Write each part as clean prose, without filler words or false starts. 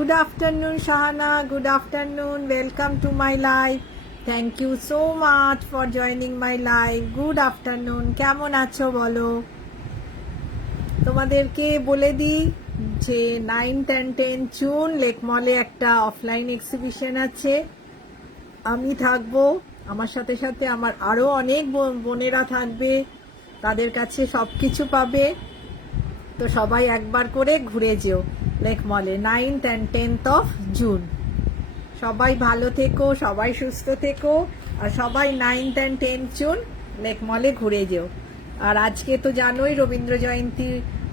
Good afternoon, Shahana. Good afternoon. Welcome to my live. Thank you so much for joining my live. Good afternoon. কেমন আছো বলো? তোমাদেরকে বলে দিই যে 9 and 10 জুন লেক মলে একটা অফলাইন এক্সিবিশন আছে। আমি থাকবো, আমার সাথে সাথে আমার আরো অনেক বোনেরা থাকবে, তাদের কাছে সবকিছু পাবে। তো সবাই একবার করে ঘুরে যেও লেক মলে 9th and 10th of June. সবাই ভালো থেকো, সবাই সুস্থ থেকো, আর সবাই 9th and 10th June lake মলে ঘুরে যেও। আর আজকে তো জানোই রবীন্দ্র জয়ন্তী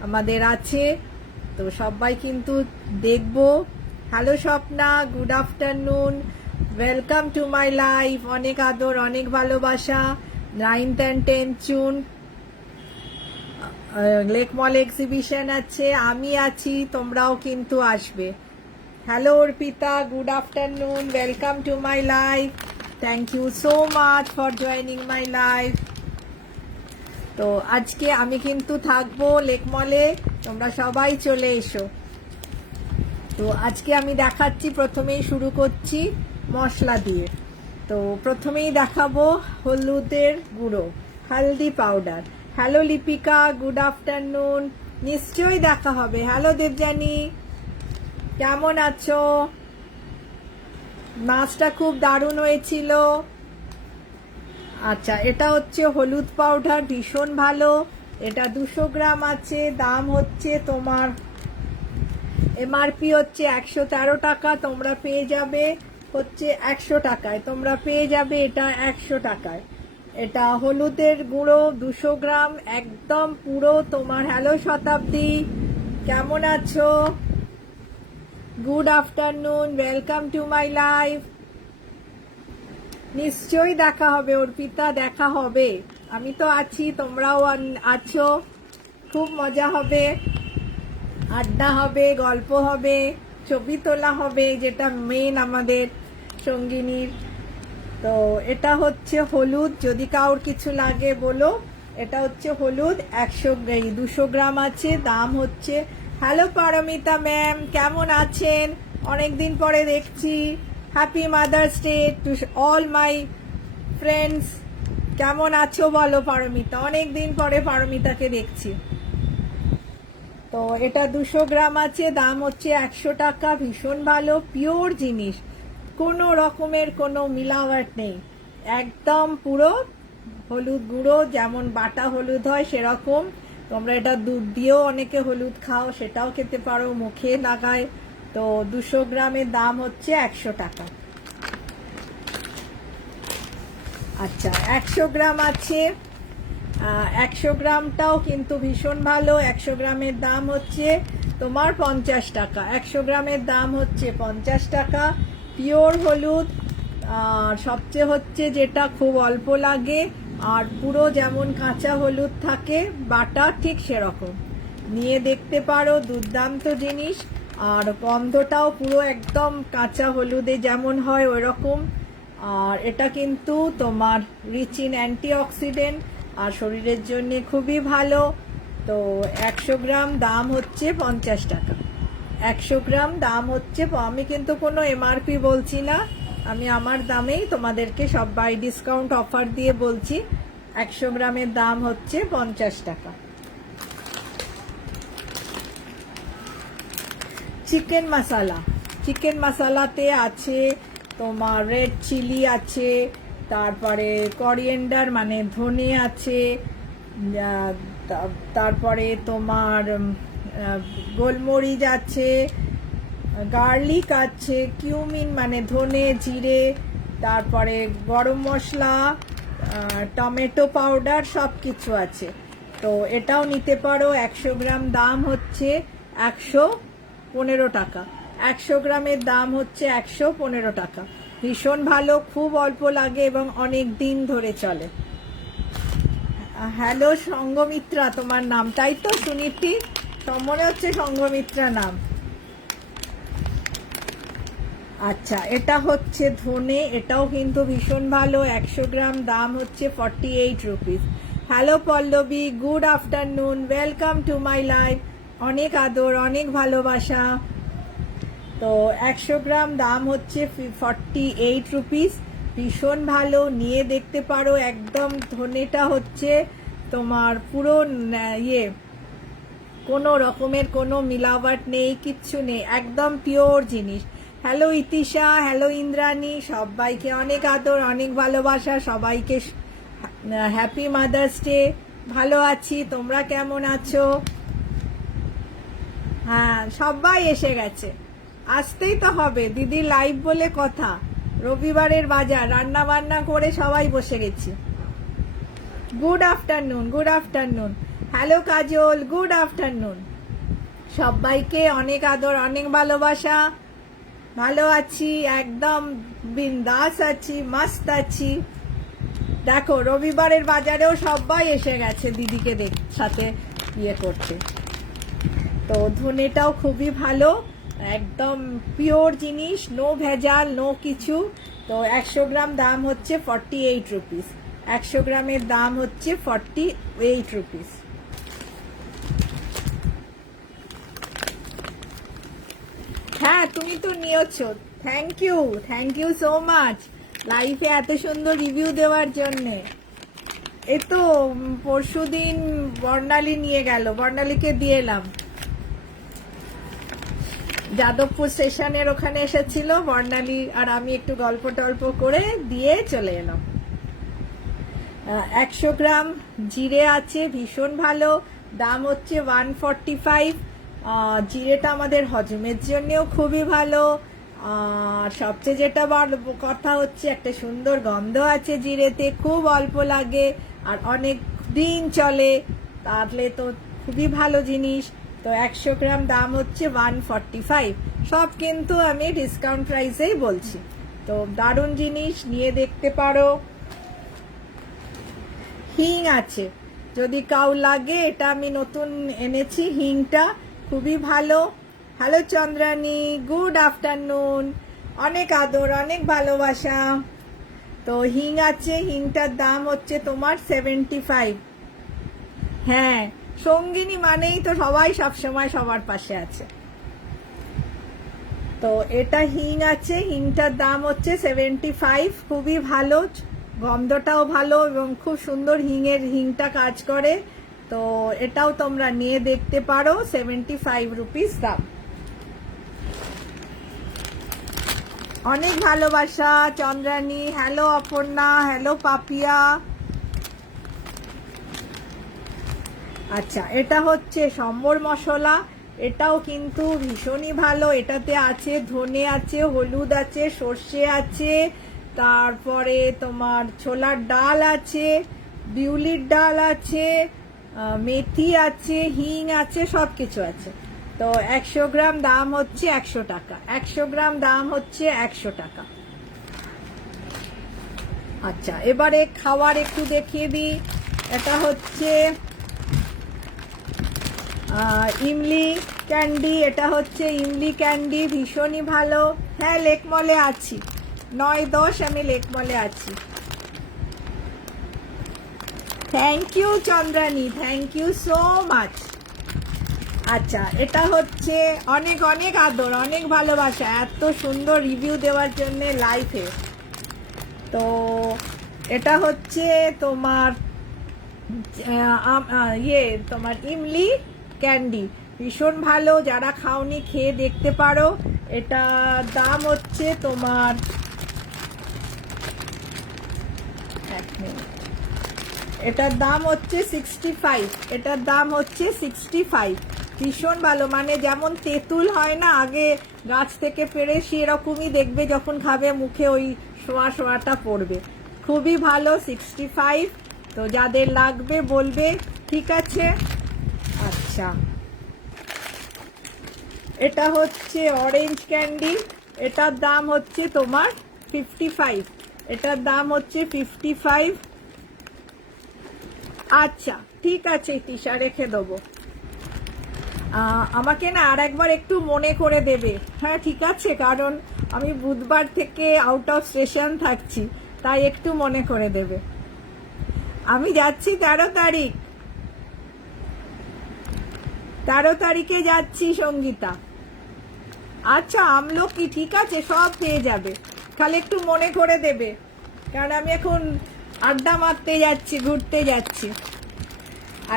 আমাদের আছে, তো সবাই কিন্তু দেখবো। Hello Swapna, good afternoon, welcome to my life. অনেক আদর, অনেক ভালোবাসা। 9th and 10th June lake mall exhibition আছে, আমি আছি, তোমরাও কিন্তু আসবে। Hello Arpita, good afternoon, welcome to my live. Thank you so much for joining my live. তো আজকে আমি কিন্তু থাকবো লেক মলে, তোমরা সবাই চলে এসো। তো আজকে আমি দেখাচ্ছি, প্রথমেই শুরু করছি মশলা দিয়ে। তো প্রথমেই দেখাবো হলুদের গুঁড়ো, হলদি powder. Hello Lipika, good afternoon, নিশ্চয়ই দেখা হবে। হ্যালো দেবজানী, কেমন আছো? মাছটা খুব দারুণ হয়েছিল। আচ্ছা, এটা হচ্ছে হলুদ পাউডার, ভীষণ ভালো। এটা 200 গ্রাম আছে, দাম হচ্ছে তোমার এমআরপি হচ্ছে 113 টাকা, তোমরা পেয়ে যাবে হচ্ছে 100 টাকায়। তোমরা পেয়ে যাবে এটা 100 টাকায়। এটা হলুদের গুঁড়ো 200 গ্রাম, একদম পুরো তোমার। হ্যালো শতাব্দী, কেমন আছো? Good afternoon, welcome to my live. নিশ্চয়ই দেখা হবে অর্পিতা, দেখা হবে। আমি তো আছি, তোমরাও আছো, খুব মজা হবে, আড্ডা হবে, গল্প হবে, ছবি তোলা হবে, যেটা মেন আমাদের সঙ্গিনীর। তো এটা হচ্ছে হলুদ, যদি কাউর কিছু লাগে বলো। এটা হচ্ছে হলুদ, 200 গ্রাম আছে, দাম হচ্ছে। হ্যালো পারমিতা ম্যাম, কেমন আছেন? অনেকদিন পরে দেখছি। Happy mother's day to all my friends. কেমন আছো বলো পারমিতা? অনেকদিন পরে পারমিতাকে দেখছি। তো এটা 200 গ্রাম আছে, দাম হচ্ছে 100 টাকা। ভীষণ ভালো, পিওর জিনিস, কোনো রকমের কোনো মিলাওয়াট নেই, একদম পুরো হলুদ গুঁড়ো, যেমন বাটা হলুদ হয় সেরকম। তোমরা এটা দুধ দিয়েও অনেকে হলুদ খাও, সেটাও খেতে পারো, মুখে লাগায়। তো 200 গ্রামের দাম হচ্ছে 100 টাকা। আচ্ছা, 100 গ্রাম আছে, 100 গ্রামটাও কিন্তু ভীষণ ভালো। 100 গ্রামের দাম হচ্ছে তোমার 50 টাকা। 100 গ্রামের দাম হচ্ছে 50 টাকা, পিওর হলুদ। আর সবচেয়ে হচ্ছে যেটা খুব অল্প লাগে, আর পুরো যেমন কাঁচা হলুদ থাকে বাটা, ঠিক সেরকম। নিয়ে দেখতে পারো, দুর্দান্ত জিনিস। আর গন্ধটাও পুরো একদম কাঁচা হলুদে যেমন হয় ওই রকম। আর এটা কিন্তু তোমার রিচ ইন অ্যান্টিঅক্সিডেন্ট, আর শরীরের জন্য খুবই ভালো। তো 100 গ্রাম দাম হচ্ছে 50 টাকা। 100 গ্রাম দাম হচ্ছে, আমি কিন্তু কোনো এমআরপি বলছি না, আমি আমার দামেই তোমাদেরকে সব বাই ডিসকাউন্ট অফার দিয়ে বলছি। 100 গ্রামের দাম হচ্ছে 50 টাকা। চিকেন মশলা, চিকেন মশলাতে আছে তোমার রেড চিলি আছে, তারপরে করিয়েন্ডার মানে ধনে আছে, তারপরে তোমার গোলমরিচ আছে, গার্লিক আছে, কিউমিন মানে ধনে জিরে, তারপরে গরম মশলা, টমেটো পাউডার, সব কিছু আছে। তো এটাও নিতে পারো। 100 গ্রাম দাম হচ্ছে 115 টাকা। 100 গ্রামের দাম হচ্ছে 115 টাকা। ভীষণ ভালো, খুব অল্প লাগে এবং অনেক দিন ধরে চলে। হ্যালো সঙ্গমিত্রা, তোমার নামটাই তো সুনীতি, মনে হচ্ছে সঙ্গমিত্রা নাম। আচ্ছা, এটা হচ্ছে ধনে, এটাও কিন্তু ভীষণ ভালো। 100 গ্রাম দাম হচ্ছে 48 rupees. Hello Pallavi, good afternoon, welcome to my life. অনেক আদর, অনেক ভালোবাসা। তো 100 গ্রাম দাম হচ্ছে 48 রুপিস। ভীষণ ভালো, নিয়ে দেখতে পারো। একদম ধনেটা হচ্ছে তোমার পুরো ইয়ে, কোনো রকমের কোনো মিলাওয়াট নেই, কিচ্ছু নেই, একদম পিওর জিনিস। হ্যালো ইতিশা, হ্যালো ইন্দ্রাণী, সবাইকে অনেক আদর, অনেক ভালোবাসা, সবাইকে হ্যাপি মাদার্স ডে। ভালো আছি, তোমরা কেমন আছো? হ্যাঁ, সবাই এসে গেছে, আসতেই তো হবে, দিদির লাইভ বলে কথা। রবিবারের বাজার, রান্না বান্না করে সবাই বসে গেছি। Good afternoon, good afternoon. Hello Kajol, good afternoon. সবাইকে অনেক আদর, অনেক ভালোবাসা। ভালো আছি, একদম বিন্দাস আছি, মস্ত আছি। দেখো রবিবারের বাজারেও সবাই এসে গেছে দিদিকে সাথে ইয়ে করতে। তো ধনেটাও খুবই ভালো, একদম পিওর জিনিস, নো ভেজাল, নো কিছু। তো 100 গ্রাম দাম হচ্ছে 48 রুপিস। 100 গ্রামের দাম হচ্ছে 48 রুপিস। হ্যাঁ, তুমি তো নিয়েছো, থ্যাংক ইউ সো মাচ লাইফে এত সুন্দর রিভিউ দেওয়ার জন্যে। এই তো পরশুদিন বর্ণালী নিয়ে গেল, বর্ণালীকে দিয়ে এলাম। যাদবপুর স্টেশনের ওখানে এসেছিল বর্ণালী আর আমি, একটু গল্প টল্প করে দিয়ে চলে এলাম। 100 গ্রাম জিরে আছে, ভীষণ ভালো, দাম হচ্ছে 145। জিরেটা আমাদের হজমের জন্যও খুবই ভালো। আর সবচেয়ে যেটা কথা হচ্ছে একটা সুন্দর গন্ধ আছে জিরেতে, খুব অল্প লাগে আর অনেক দিন চলে, তাহলে তো খুবই ভালো জিনিস। তো 100 গ্রাম দাম হচ্ছে 145। সব কিন্তু আমি ডিসকাউন্ট প্রাইসেই বলছি। তো দারুণ জিনিস, নিয়ে দেখতে পারো। হিং আছে, যদি কাউ লাগে, এটা আমি নতুন এনেছি হিংটা, খুবই ভালো। হ্যালো চন্দ্রানী, গুড আফটারনুন, অনেক আদর, অনেক ভালোবাসা। তো হিং আছে, হিংটার দাম হচ্ছে তোমার 75। হ্যাঁ, সঙ্গিনী মানেই তো সবাই সবসময় সবার পাশে আছে। তো এটা হিং আছে, হিংটার দাম হচ্ছে 75, খুবই ভালো, গন্ধটাও ভালো এবং খুব সুন্দর হিংটা কাজ করে। তো এটাও তোমরা নিয়ে দেখতে পারো, 75 রুপিস দাম। অনেক ভালোবাসা চন্দ্রানী, হ্যালো অপর্ণা, হ্যালো পাপিয়া। আচ্ছা, এটা হচ্ছে সম্বর মশলা, এটাও কিন্তু ভীষণই ভালো। এটাতে আছে ধনে আছে, হলুদ আছে, সর্ষে আছে, তারপরে তোমার ছোলার ডাল আছে, বিউলির ডাল আছে, মেথি আছে, হিং আছে, সব কিছু আছে। তো 100 গ্রাম দাম হচ্ছে 100 টাকা। 100 গ্রাম দাম হচ্ছে 100 টাকা। আচ্ছা, এবারে খাবার একটু দেখিয়ে দিই। এটা হচ্ছে ইমলি ক্যান্ডি, এটা হচ্ছে ইমলি ক্যান্ডি, ভীষণই ভালো। হ্যাঁ, লেকমলে আছি, 9-10 আমি লেকমলে আছি। Thank you Chandrani, thank you so much. আচ্ছা, এটা হচ্ছে অনেক অনেক আদর, অনেক ভালোবাসা, এত সুন্দর রিভিউ দেওয়ার জন্য লাইফে। তো এটা হচ্ছে তোমার তোমার ইমলি ক্যান্ডি, ভীষণ ভালো, যারা খাওনি খেয়ে দেখতে পারো। এটা দাম হচ্ছে তোমার, এটার দাম হচ্ছে 65। এটার দাম হচ্ছে 65, ভীষণ ভালো। মানে যেমন তেঁতুল হয় না আগে গাছ থেকে পেড়ে, সেরকমই দেখবে যখন খাবে মুখে ওই শোয়া শোয়াটা পড়বে, খুবই ভালো। 65, তো যাদের লাগবে বলবে, ঠিক আছে। আচ্ছা, এটা হচ্ছে অরেঞ্জ ক্যান্ডি, এটার দাম হচ্ছে তোমার 55। এটার দাম হচ্ছে 55। আচ্ছা, ঠিক আছে তিশা, রেখে দেবো। আমাকে না আর একবার একটু মনে করে দেবে। হ্যাঁ ঠিক আছে, কারণ আমি বুধবার থেকে আউট অফ স্টেশন থাকছি, তাই একটু মনে করে দেবে। আমি যাচ্ছি 13 তারিখ, 13 তারিখে যাচ্ছি সঙ্গীতা। আচ্ছা আমলকি, ঠিক আছে, সব পেয়ে যাবে, খালি একটু মনে করে দেবে, কারণ আমি এখন আড্ডা মারতে যাচ্ছি, ঘুরতে যাচ্ছি।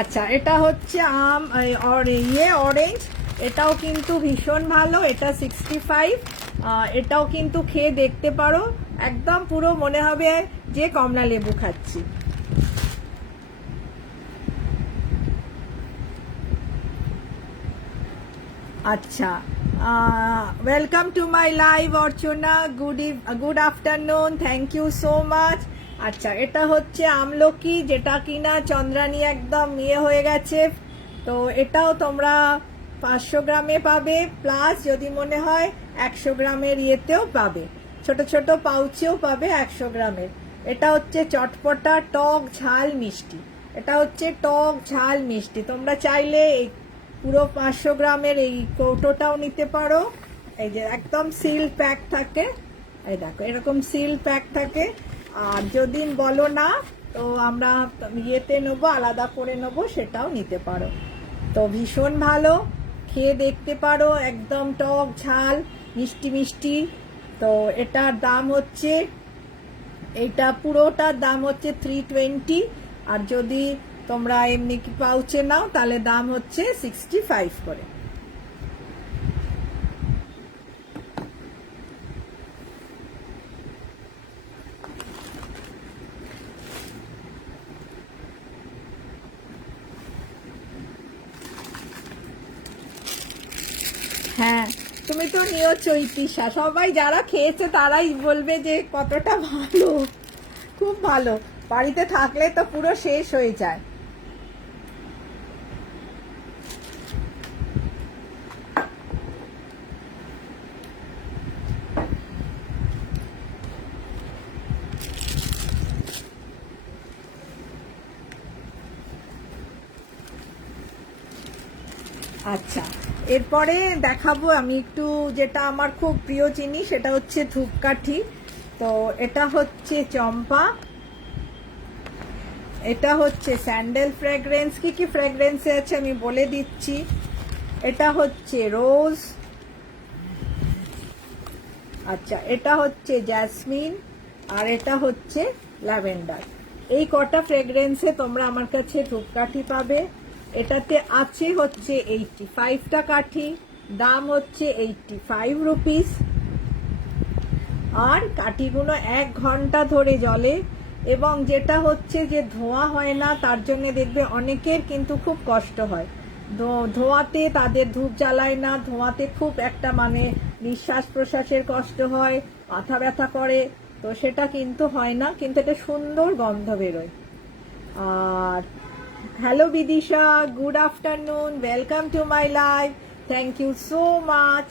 আচ্ছা, এটা হচ্ছে অরেঞ্জ, এটাও কিন্তু ভীষণ ভালো, এটা 65। এটাও কিন্তু খেয়ে দেখতে পারো, একদম পুরো মনে হবে যে কমলা লেবু খাচ্ছি। আচ্ছা, welcome to my live Archana, good afternoon, thank you so much. আচ্ছা, এটা হচ্ছে আমলকি, যেটা কিনা চন্দ্রানী একদম হয়ে গেছে। তো এটাও তোমরা 500 গ্রামে পাবে, প্লাস যদি মনে হয় 100 গ্রামের ইয়েতেও পাবে, ছোট ছোট পাউচেও পাবে 100 গ্রামের। এটা হচ্ছে চটপটা টক ঝাল মিষ্টি, এটা হচ্ছে টক ঝাল মিষ্টি। তোমরা চাইলে এই পুরো 500 গ্রামের এই কৌটোটাও নিতে পারো। এই যে একদম সিল প্যাক থাকে, এই দেখো এরকম সিল প্যাক থাকে। আর যদি বলো না তো আমরা ইয়েতে নেবো, আলাদা করে নেবো, সেটাও নিতে পারো। তো ভীষণ ভালো, খেয়ে দেখতে পারো, একদম টক ঝাল মিষ্টি মিষ্টি। তো এটার দাম হচ্ছে, এটা পুরোটার দাম হচ্ছে 320। আর যদি তোমরা এমনি কি পাউচে নাও তাহলে দাম হচ্ছে 65 করে। হ্যাঁ, তুমি তো নিয়েছো ইতিশা, সবাই যারা খেয়েছে তারাই বলবে যে কতটা ভালো, খুব ভালো। বাড়িতে থাকলে তো পুরো শেষ হয়ে যায়। আচ্ছা, এরপরে দেখাবো আমি একটু, যেটা আমার খুব প্রিয় জিনিস, সেটা হচ্ছে ধূপকাঠি। তো এটা হচ্ছে চম্পা, এটা হচ্ছে স্যান্ডেল ফ্র্যাগ্রেন্স। কি কি ফ্র্যাগ্রেন্সে আছে আমি বলে দিচ্ছি। এটা হচ্ছে রোজ, আচ্ছা এটা হচ্ছে জ্যাসমিন, আর এটা হচ্ছে ল্যাভেন্ডার। এই কটা ফ্রেগ্রেন্সে তোমরা আমার কাছে ধূপকাঠি পাবে। এটাতে আছে হচ্ছে 85টা কাঠি, দাম হচ্ছে 85 রুপিস। আর কাঠিগুলো 1 ঘন্টা ধরে জ্বলে, এবং যেটা হচ্ছে যে ধোঁয়া হয় না, তার জন্য দেখবে অনেকের কিন্তু খুব কষ্ট হয়, ধোঁয়াতে তাদের ধূপ জ্বালায় না, ধোঁয়াতে খুব একটা মানে নিঃশ্বাস প্রশ্বাসের কষ্ট হয়, মাথা ব্যথা করে, তো সেটা কিন্তু হয় না, কিন্তু এটা সুন্দর গন্ধ বেরোয়। আর hello Bidisha, good afternoon, welcome to my live, thank you so much.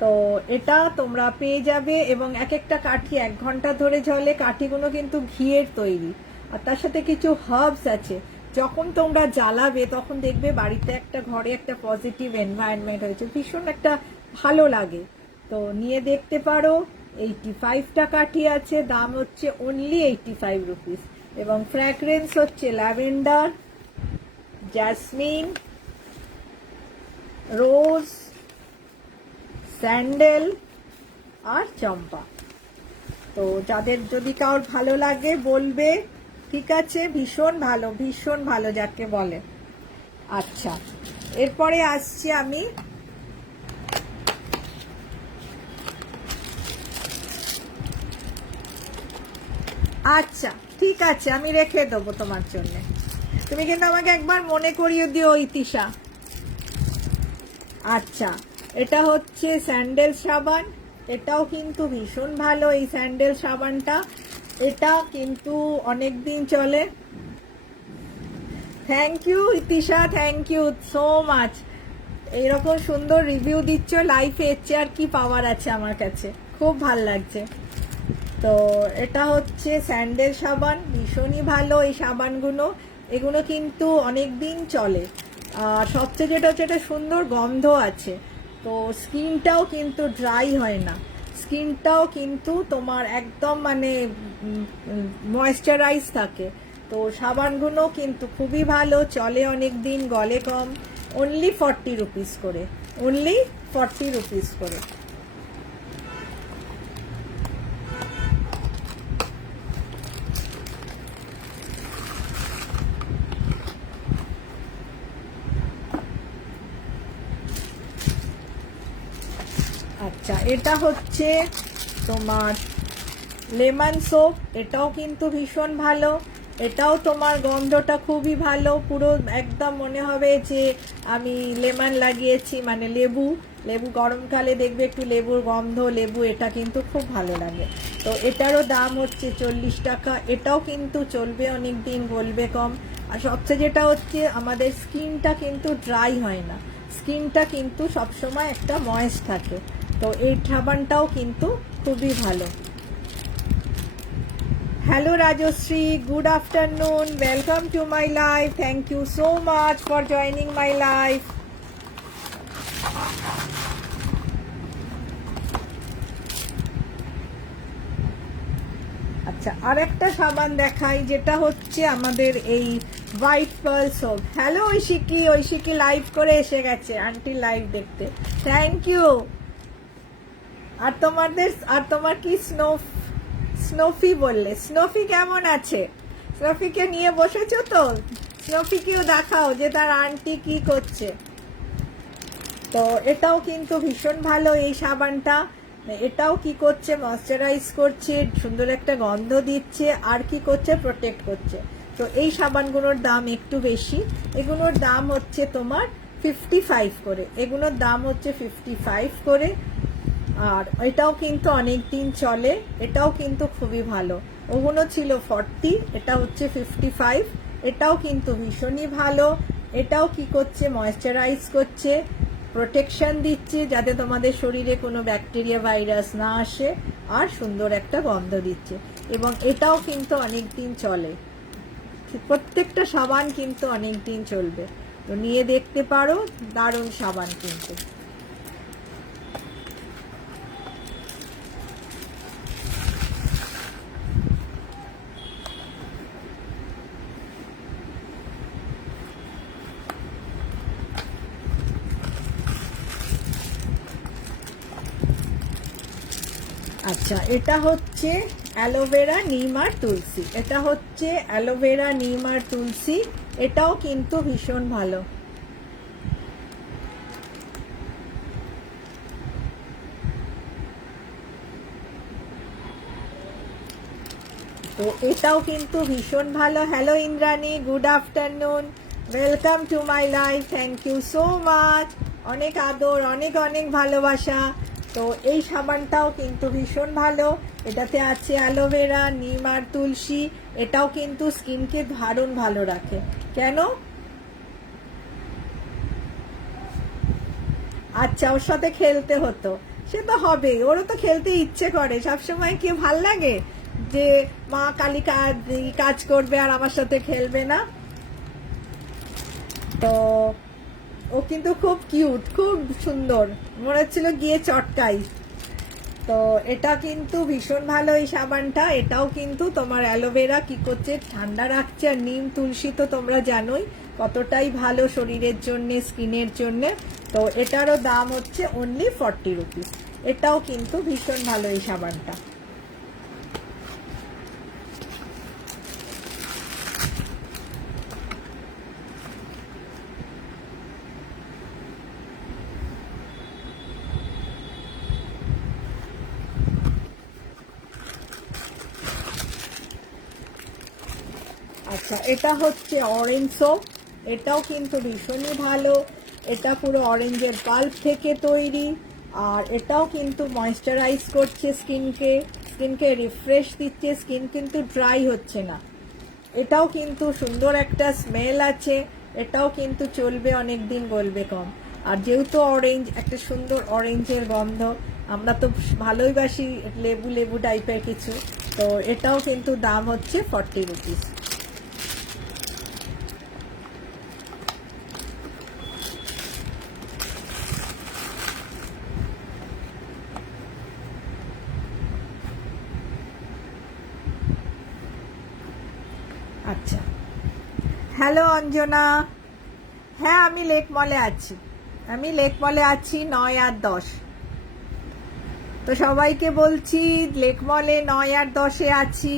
তো এটা তোমরা পেয়ে যাবে, এবং এক একটা কাঠি 1 ঘন্টা ধরে জ্বলে। কাঠিগুলো কিন্তু ঘিয়ের তৈরি, আর তার সাথে কিছু হার্বস আছে। যখন তোমরা জ্বালাবে তখন দেখবে বাড়িতে একটা, ঘরে একটা পজিটিভ এনভায়রনমেন্ট হয়েছে, ভীষণ একটা ভালো লাগে। তো নিয়ে দেখতে পারো। 85টা কাঠি আছে, দাম হচ্ছে অনলি 85 রুপিস। এবং ফ্র্যাগ্রেন্স হচ্ছে ল্যাভেন্ডার, জ্যাসমিন, রোজ, স্যান্ডেল আর চম্পা। তো যাদের যদি কারোর ভালো লাগে বলবে, ঠিক আছে, ভীষণ ভালো, ভীষণ ভালো যাকে বলে। আচ্ছা, এরপরে আসছি আমি, আচ্ছা ঠিক আছে, আমি রেখে দেবো তোমার জন্য, তুমি কিন্তু আমাকে একবার মনে করিয়ে দিও ইতিশা। আচ্ছা, এটা হচ্ছে স্যান্ডেল সাবান, এটাও কিন্তু ভীষণ ভালো এই স্যান্ডেল সাবানটা, এটা কিন্তু অনেক দিন চলে। Thank you Itisha, thank you so much. এইরকম সুন্দর রিভিউ দিচ্ছ লাইফে, এর চেয়ে আর কি পাওয়ার আছে আমার কাছে, খুব ভাল লাগছে। তো এটা হচ্ছে স্যান্ডেল সাবান, ভীষণই ভালো এই সাবানগুলো, এগুলো কিন্তু অনেক দিন চলে। আর সবচেয়ে যেটা হচ্ছে, এটা সুন্দর গন্ধ আছে, তো স্কিনটাও কিন্তু ড্রাই হয় না, স্কিনটাও কিন্তু তোমার একদম মানে ময়েশ্চারাইজ থাকে। তো সাবানগুলো কিন্তু খুবই ভালো, চলে অনেক দিন, গলে কম। অনলি 40 রুপিস করে, অনলি 40 রুপিস করে। আচ্ছা, এটা হচ্ছে তোমার লেমন সোপ, এটাও কিন্তু ভীষণ ভালো। এটাও তোমার গন্ধটা খুবই ভালো, পুরো একদম মনে হবে যে আমি লেমন লাগিয়েছি, মানে লেবু লেবু গরমকালে দেখবে একটু লেবুর গন্ধ, লেবু, এটা কিন্তু খুব ভালো লাগে। তো এটারও দাম হচ্ছে 40 টাকা। এটাও কিন্তু চলবে অনেক দিন, গলবে কম। আর সবচেয়ে যেটা হচ্ছে আমাদের স্কিনটা কিন্তু ড্রাই হয় না, স্কিনটা কিন্তু সবসময় একটা ময়েস্ট থাকে। তো এই সাবানটাও কিন্তু খুবই ভালো। Hello Rajashree, good afternoon. Welcome to my live. Thank you so much for joining my live. আচ্ছা, আরেকটা সাবান দেখাই, যেটা হচ্ছে আমাদের এই white pearl soap. Hello Oishiki, Oishiki live করে এসে গেছে আন্টি লাইভ দেখতে, থ্যাংক ইউ। আর তোমার কি স্নোফি বললে, স্নোফি কেমন আছে? স্নোফিকে নিয়ে বসেছো তো? স্নোফিকেও দেখাও যে তার আন্টি কি করছে। তো এটাও কিন্তু ভীষণ ভালো এই সাবানটা। এটাও কি করছে, ময়শ্চারাইজ করছে, সুন্দর একটা গন্ধ দিচ্ছে, আর কি করছে, প্রোটেক্ট করছে। তো এই সাবানগুলোর দাম একটু বেশি, এগুলোর দাম হচ্ছে তোমার 55 করে, এগুলোর দাম হচ্ছে 55 করে। আর এটাও কিন্তু অনেক দিন চলে, এটাও কিন্তু খুবই ভালো। ওগুলো ছিল 40, এটা হচ্ছে 55। এটাও কিন্তু ভীষণই ভালো। এটাও কি করছে, ময়শ্চারাইজ করছে, প্রোটেকশন দিচ্ছে যাতে তোমাদের শরীরে কোনো ব্যাকটেরিয়া ভাইরাস না আসে, আর সুন্দর একটা গন্ধ দিচ্ছে। এবং এটাও কিন্তু অনেক দিন চলে, প্রত্যেকটা সাবান কিন্তু অনেক দিন চলবে। তো নিয়ে দেখতে পারো, দারুণ সাবান কিন্তু। আচ্ছা, এটা হচ্ছে অ্যালোভেরা, নিম আর তুলসী। এটা হচ্ছে অ্যালোভেরা, নিম আর তুলসী। এটাও কিন্তু ভীষণ ভালো। তো এটাও কিন্তু ভীষণ ভালো। Hello Indrani, good afternoon, welcome to my life, thank you so much. অনেক আদর, অনেক অনেক ভালোবাসা। তো এই সাবানটাও কিন্তু ভীষণ ভালো, এটাতে আছে অ্যালোভেরা, নিম আর তুলসী। এটাও কিন্তু স্কিনকে দারুণ ভালো রাখে। কেন? আচ্ছা, ওর সাথে খেলতে হতো, সে তো হবে, ওরও তো খেলতে ইচ্ছে করে। সবসময় কি ভাল লাগে যে মা কালী কাজ করবে আর আমার সাথে খেলবে না? তো ও কিন্তু খুব কিউট, খুব সুন্দর, মনে হচ্ছিল গিয়ে চটকাই। তো এটা কিন্তু ভীষণ ভালো এই সাবানটা। এটাও কিন্তু তোমার অ্যালোভেরা কি করছে, ঠান্ডা রাখছে, আর নিম তুলসী তো তোমরা জানোই কতটাই ভালো শরীরের জন্যে, স্কিনের জন্যে। তো এটারও দাম হচ্ছে অনলি 40 রুপিস। এটাও কিন্তু ভীষণ ভালো এই সাবানটা। আচ্ছা, এটা হচ্ছে অরেঞ্জ সোপ। এটাও কিন্তু ভীষণই ভালো। এটা পুরো অরেঞ্জের পাল্প থেকে তৈরি। আর এটাও কিন্তু ময়শ্চারাইজ করছে স্কিনকে, স্কিনকে রিফ্রেশ দিচ্ছে, স্কিন কিন্তু ড্রাই হচ্ছে না। এটাও কিন্তু সুন্দর একটা স্মেল আছে। এটাও কিন্তু চলবে অনেক দিন, গলবে কম। আর যেহেতু অরেঞ্জ, একটা সুন্দর অরেঞ্জের গন্ধ, আমরা তো ভালোই বাসি লেবু লেবু টাইপের কিছু। তো এটাও কিন্তু দাম হচ্ছে 40 রুপিস। আচ্ছা, হ্যালো অঞ্জনা, হ্যাঁ আমি লেক মলে আছি। আমি লেকমলে আছি 9 আর 10। তো সবাইকে বলছি লেকমলে 9 আর 10-এ আছি।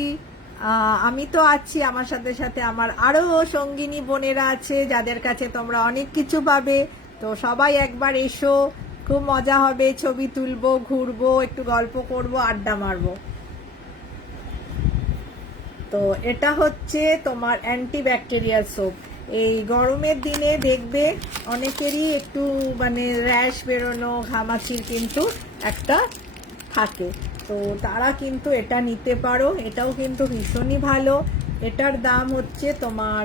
আমি তো আছি, আমার সাথে সাথে আমার আরো সঙ্গিনী বোনেরা আছে যাদের কাছে তোমরা অনেক কিছু পাবে। তো সবাই একবার এসো, খুব মজা হবে, ছবি তুলবো, ঘুরবো, একটু গল্প করব, আড্ডা মারবো। তো এটা হচ্ছে তোমার অ্যান্টিব্যাকটেরিয়াল সোপ। এই গরমের দিনে দেখবে অনেকেরই একটু মানে র্যাশ বেরোনো, ঘামাচির কিন্তু একটা থাকে, তো তারা কিন্তু এটা নিতে পারো। এটাও কিন্তু ভীষণই ভালো। এটার দাম হচ্ছে তোমার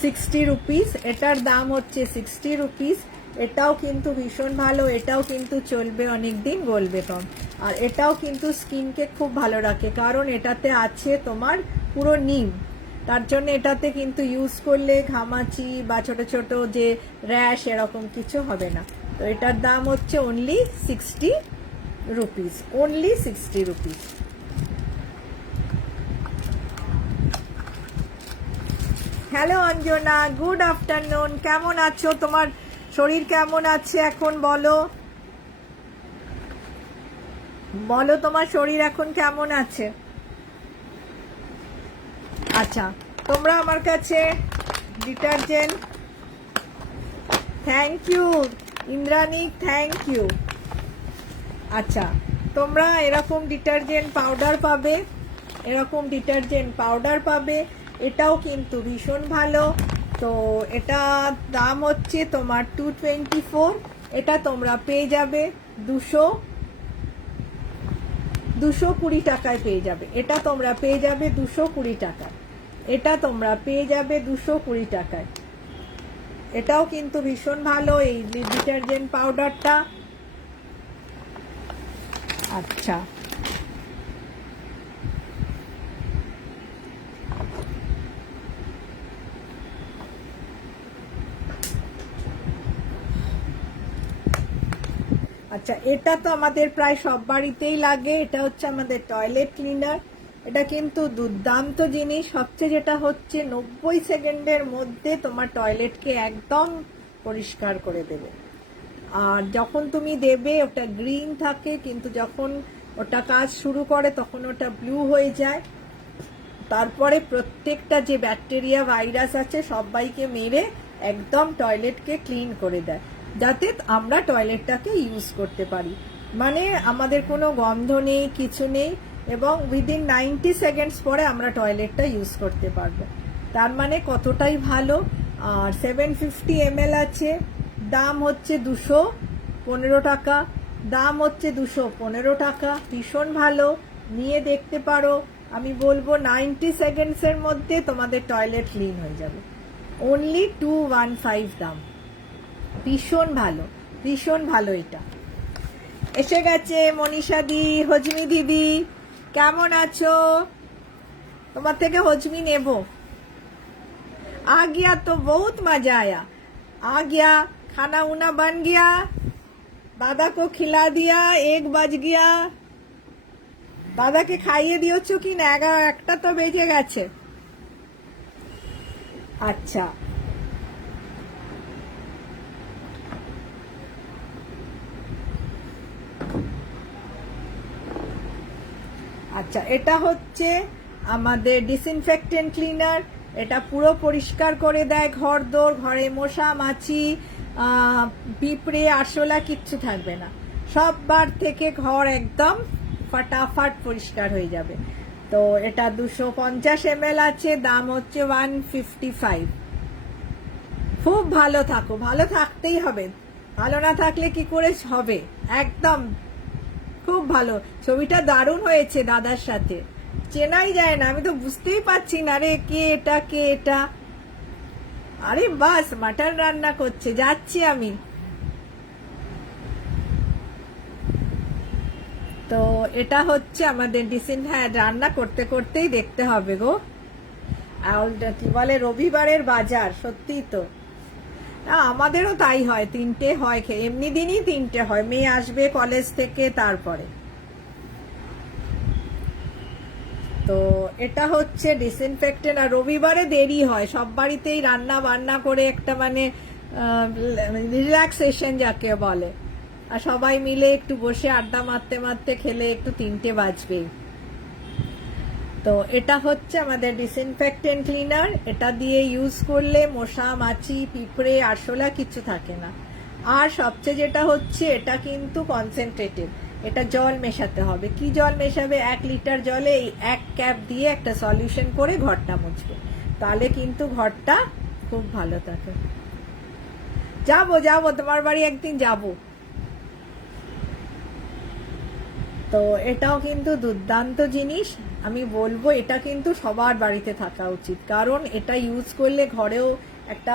60 রুপিস। এটার দাম হচ্ছে 60 রুপিস। এটাও কিন্তু ভীষণ ভালো, এটাও কিন্তু চলবে অনেক দিন, গলবে কম। আর এটাও কিন্তু স্কিনকে খুব ভালো রাখে, কারণ এটাতে আছে তোমার পুরো নিম। তার জন্য এটাতে কিন্তু ইউজ করলে ঘামাচি বা ছোট ছোট যে র্যাশ এরকম কিছু হবে না। তো এটার দাম হচ্ছে only 60 rupees, only 60 rupees. Hello Anjana, good afternoon. কেমন আছো? তোমার শরীর কেমন আছে এখন বলো? বলো তোমার শরীর এখন কেমন আছে? আচ্ছা, তোমরা আমার কাছে detergent, thank you Indrani, thank you. আচ্ছা, তোমরা এরকম ডিটারজেন্ট পাউডার পাবে, এরকম ডিটারজেন্ট পাউডার পাবে। এটাও কিন্তু ভীষণ ভালো। তো এটা দাম হচ্ছে তোমার 224। এটা তোমরা পেয়ে যাবে 220 টাকায় পেয়ে যাবে। এটা তোমরা পেয়ে যাবে 220 টাকায়। এটা তোমরা পেয়ে যাবে 220 টাকায়। এটাও কিন্তু ভীষণ ভালো এই ডিটারজেন্ট পাউডারটা। আচ্ছা, আচ্ছা, এটা তো আমাদের প্রায় সব বাড়িতেই লাগে। এটা হচ্ছে আমাদের টয়লেট ক্লিনার। এটা কিন্তু দুর্দান্ত জিনিস। সবচেয়ে যেটা হচ্ছে 90 সেকেন্ডের মধ্যে তোমার টয়লেটকে একদম পরিষ্কার করে দেবে। আর যখন তুমি দেবে ওটা গ্রিন থাকে, কিন্তু যখন ওটা কাজ শুরু করে তখন ওটা ব্লু হয়ে যায়। তারপরে প্রত্যেকটা যে ব্যাকটেরিয়া ভাইরাস আছে সবাইকে মেরে একদম টয়লেটকে ক্লিন করে দেয়, যাতে আমরা টয়লেটটাকে ইউজ করতে পারি। মানে আমাদের কোনো গন্ধ নেই, কিছু নেই, এবং উইদিন 90 সেকেন্ডস পরে আমরা টয়লেটটা ইউজ করতে পারবো। তার মানে কতটাই ভালো। আর 750 ml আছে, দাম হচ্ছে 215 টাকা। দাম হচ্ছে 215 টাকা। ভীষণ ভালো, নিয়ে দেখতে পারো। আমি বলবো 90 সেকেন্ডসের মধ্যে তোমাদের টয়লেট ক্লিন হয়ে যাবে। অনলি 215 দাম। ভীষণ ভালো, ভীষণ ভালো। এটা এসে গেছে মনীষা দি, হজমি দিদি, কেমন আছো? তোমার থেকে হজমি নেব। आ गया तो बहुत मजा आया। आ गया, खाना उना बन गया, दादा को खिला दिया, 1 बज गया। দাদাকে খাইয়ে দিয়েছো কি না? 11টা তো বেজে গেছে। আচ্ছা, আচ্ছা, এটা হচ্ছে আমাদের ডিসইনফেক্টেন্ট ক্লিনার। এটা পুরো পরিষ্কার করে দেয় ঘর দোর, ঘরে মশা মাছি পিঁপড়ে আরশোলা কিচ্ছু থাকবে না। সববার থেকে ঘর একদম ফাটাফাট পরিষ্কার হয়ে যাবে। তো এটা 250 ml আছে, দাম হচ্ছে 155। খুব ভালো থাকো, ভালো থাকতেই হবে, ভালো না থাকলে কি করে হবে। একদম খুব ভালো। ছবিটা দারুণ হয়েছে দাদার সাথে, চেনাই যায় না, আমি তো বুঝতেই পারছি না রে কে এটা, কে এটা। আরে বাস, মাটন রান্না করছে, যাচ্ছি আমি। তো এটা হচ্ছে আমাদের হ্যাঁ, রান্না করতে করতেই দেখতে হবে গো। কি বলে, রবিবারের বাজার, সত্যি তো। আমাদেরও তাই হয়, 3টে হয়, এমনি দিনই 3টে হয়। মেয়ে আসবে কলেজ থেকে, তারপরে। তো এটা হচ্ছে ডিসইনফেক্টেন্ট। আর রবিবারে দেরি হয়, সব বাড়িতেই রান্না বান্না করে একটা মানে রিল্যাক্সেশন যাকে বলে, আর সবাই মিলে একটু বসে আড্ডা মারতে মারতে খেলে একটু 3টে বাজবে। তো এটা হচ্ছে আমাদের ডিসইনফেক্টেন্ট ক্লিনার। এটা দিয়ে ইউজ করলে মশা মাছি পিঁপড়ে আরশোলা কিছু থাকে না। আর সবচেয়ে যেটা হচ্ছে, এটা কিন্তু কনসেন্ট্রেটেড, এটা জল মেশাতে হবে। কি জল মেশাবে? 1 লিটার জলে এই 1 ক্যাপ দিয়ে একটা সলিউশন করে ঘরটা মুছবে, তাহলে কিন্তু ঘরটা খুব ভালো থাকে। যাবো যাবো, তোমার বাড়ি একদিন যাবো। তো এটাও কিন্তু দুর্দান্ত জিনিস, আমি বলবো এটা কিন্তু সবার বাড়িতে থাকা উচিত, কারণ এটা ইউজ করলে ঘরেও একটা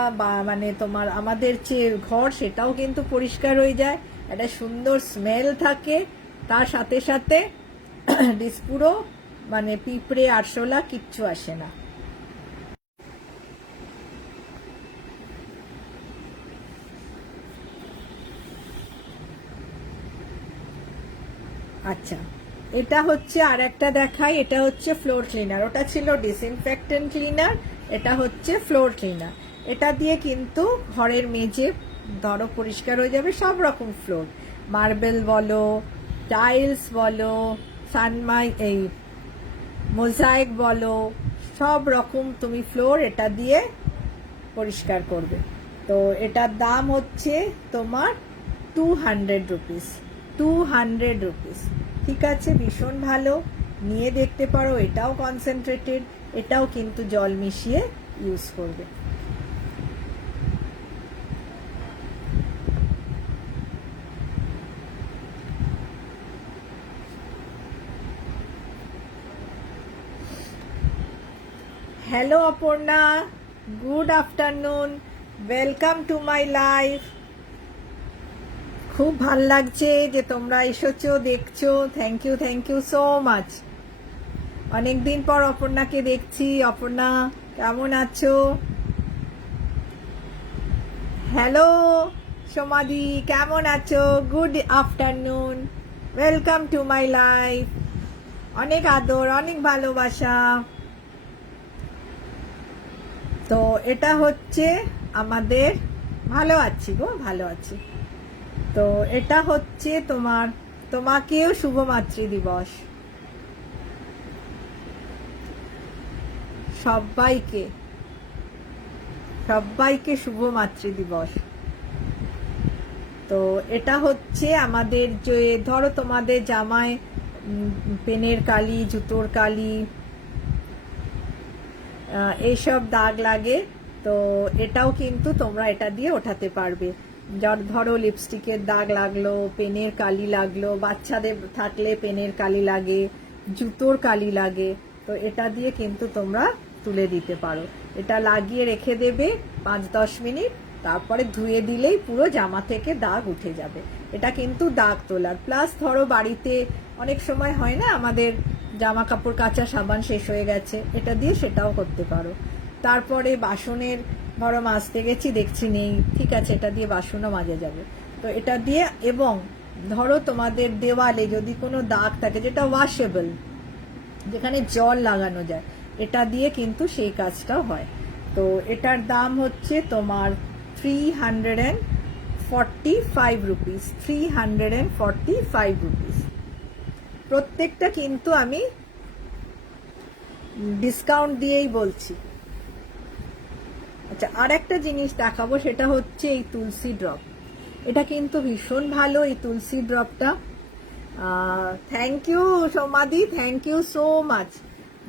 মানে তোমার আমাদের যে ঘর সেটাও কিন্তু পরিষ্কার হয়ে যায়, একটা সুন্দর স্মেল থাকে, তার সাথে সাথে পুরো মানে পিঁপড়ে আরশোলা কিচ্ছু আসে না। আচ্ছা, এটা হচ্ছে আর একটা দেখাই, এটা হচ্ছে ফ্লোর ক্লিনার। ওটা ছিল ডিসইনফেক্টেন্ট ক্লিনার, এটা হচ্ছে ফ্লোর ক্লিনার। এটা দিয়ে কিন্তু ঘরের মেঝে ধরো পরিষ্কার হয়ে যাবে, সব রকম ফ্লোর, মার্বেল বলো, টাইলস বলো, এই মোজাইক বলো, সব রকম তুমি ফ্লোর এটা দিয়ে পরিষ্কার করবে। তো এটার দাম হচ্ছে তোমার 200 রুপিস, 200 রুপিস। ঠিক আছে, ভীষণ ভালো, নিয়ে দেখতে পারো। এটাও কনসেন্ট্রেটেড, এটাও কিন্তু জল মিশিয়ে ইউজ করবে। Hello Aparna, good afternoon, welcome to my life. খুব ভাল লাগছে যে তোমরা এসেছো, দেখছো। Thank you so much. অনেকদিন পর অপর্ণাকে দেখছি। অপর্ণা কেমন আছো? হ্যালো সমাধি, কেমন আছো? Good afternoon, welcome to my life. অনেক আদর, অনেক ভালোবাসা। তো এটা হচ্ছে আমাদের, ভালো আছি গো, ভালো আছি। তো এটা হচ্ছে তোমাকেও শুভ মাতৃ দিবস, সবাইকে সবাইকে শুভ মাতৃ দিবস। তো এটা হচ্ছে আমাদের যে ধরো তোমাদের জামায় পেনের কালি, জুতোর কালি, এইসব দাগ লাগে, তো এটাও কিন্তু তোমরা এটা দিয়ে ওঠাতে পারবে। ধরো লিপস্টিকের দাগ লাগলো, পেনের কালি লাগলো, বাচ্চাদের থাকলে পেনের কালি লাগে, জুতোর কালি লাগে, তো এটা দিয়ে কিন্তু তোমরা তুলে দিতে পারো। এটা লাগিয়ে রেখে দেবে 5-10 মিনিট, তারপরে ধুয়ে দিলেই পুরো জামা থেকে দাগ উঠে যাবে। এটা কিন্তু দাগ তোলার প্লাস, ধরো বাড়িতে অনেক সময় হয় না আমাদের জামা কাপড় কাচা সাবান শেষ হয়ে গেছে, এটা দিয়ে সেটাও করতে পারো। তারপরে বাসনের ধরো মাজতে গেছি, দেখছি নেই, ঠিক আছে, এটা দিয়ে বাসনও মাজা যাবে। তো এটা দিয়ে, এবং ধরো তোমাদের দেওয়ালে যদি কোনো দাগ থাকে যেটা ওয়াশেবল, যেখানে জল লাগানো যায়, এটা দিয়ে কিন্তু সেই কাজটাও হয়। তো এটার দাম হচ্ছে তোমার 345 রুপিস, 345 রুপিস। প্রত্যেকটা কিন্তু আমি ডিসকাউন্ট দিয়েই বলছি। আচ্ছা, আর একটা জিনিস দেখাবো, সেটা হচ্ছে এই তুলসী ড্রপ। এটা কিন্তু ভীষণ ভালো, এই তুলসী ড্রপটা। থ্যাংক ইউ সমাধি, থ্যাংক ইউ সো মাচ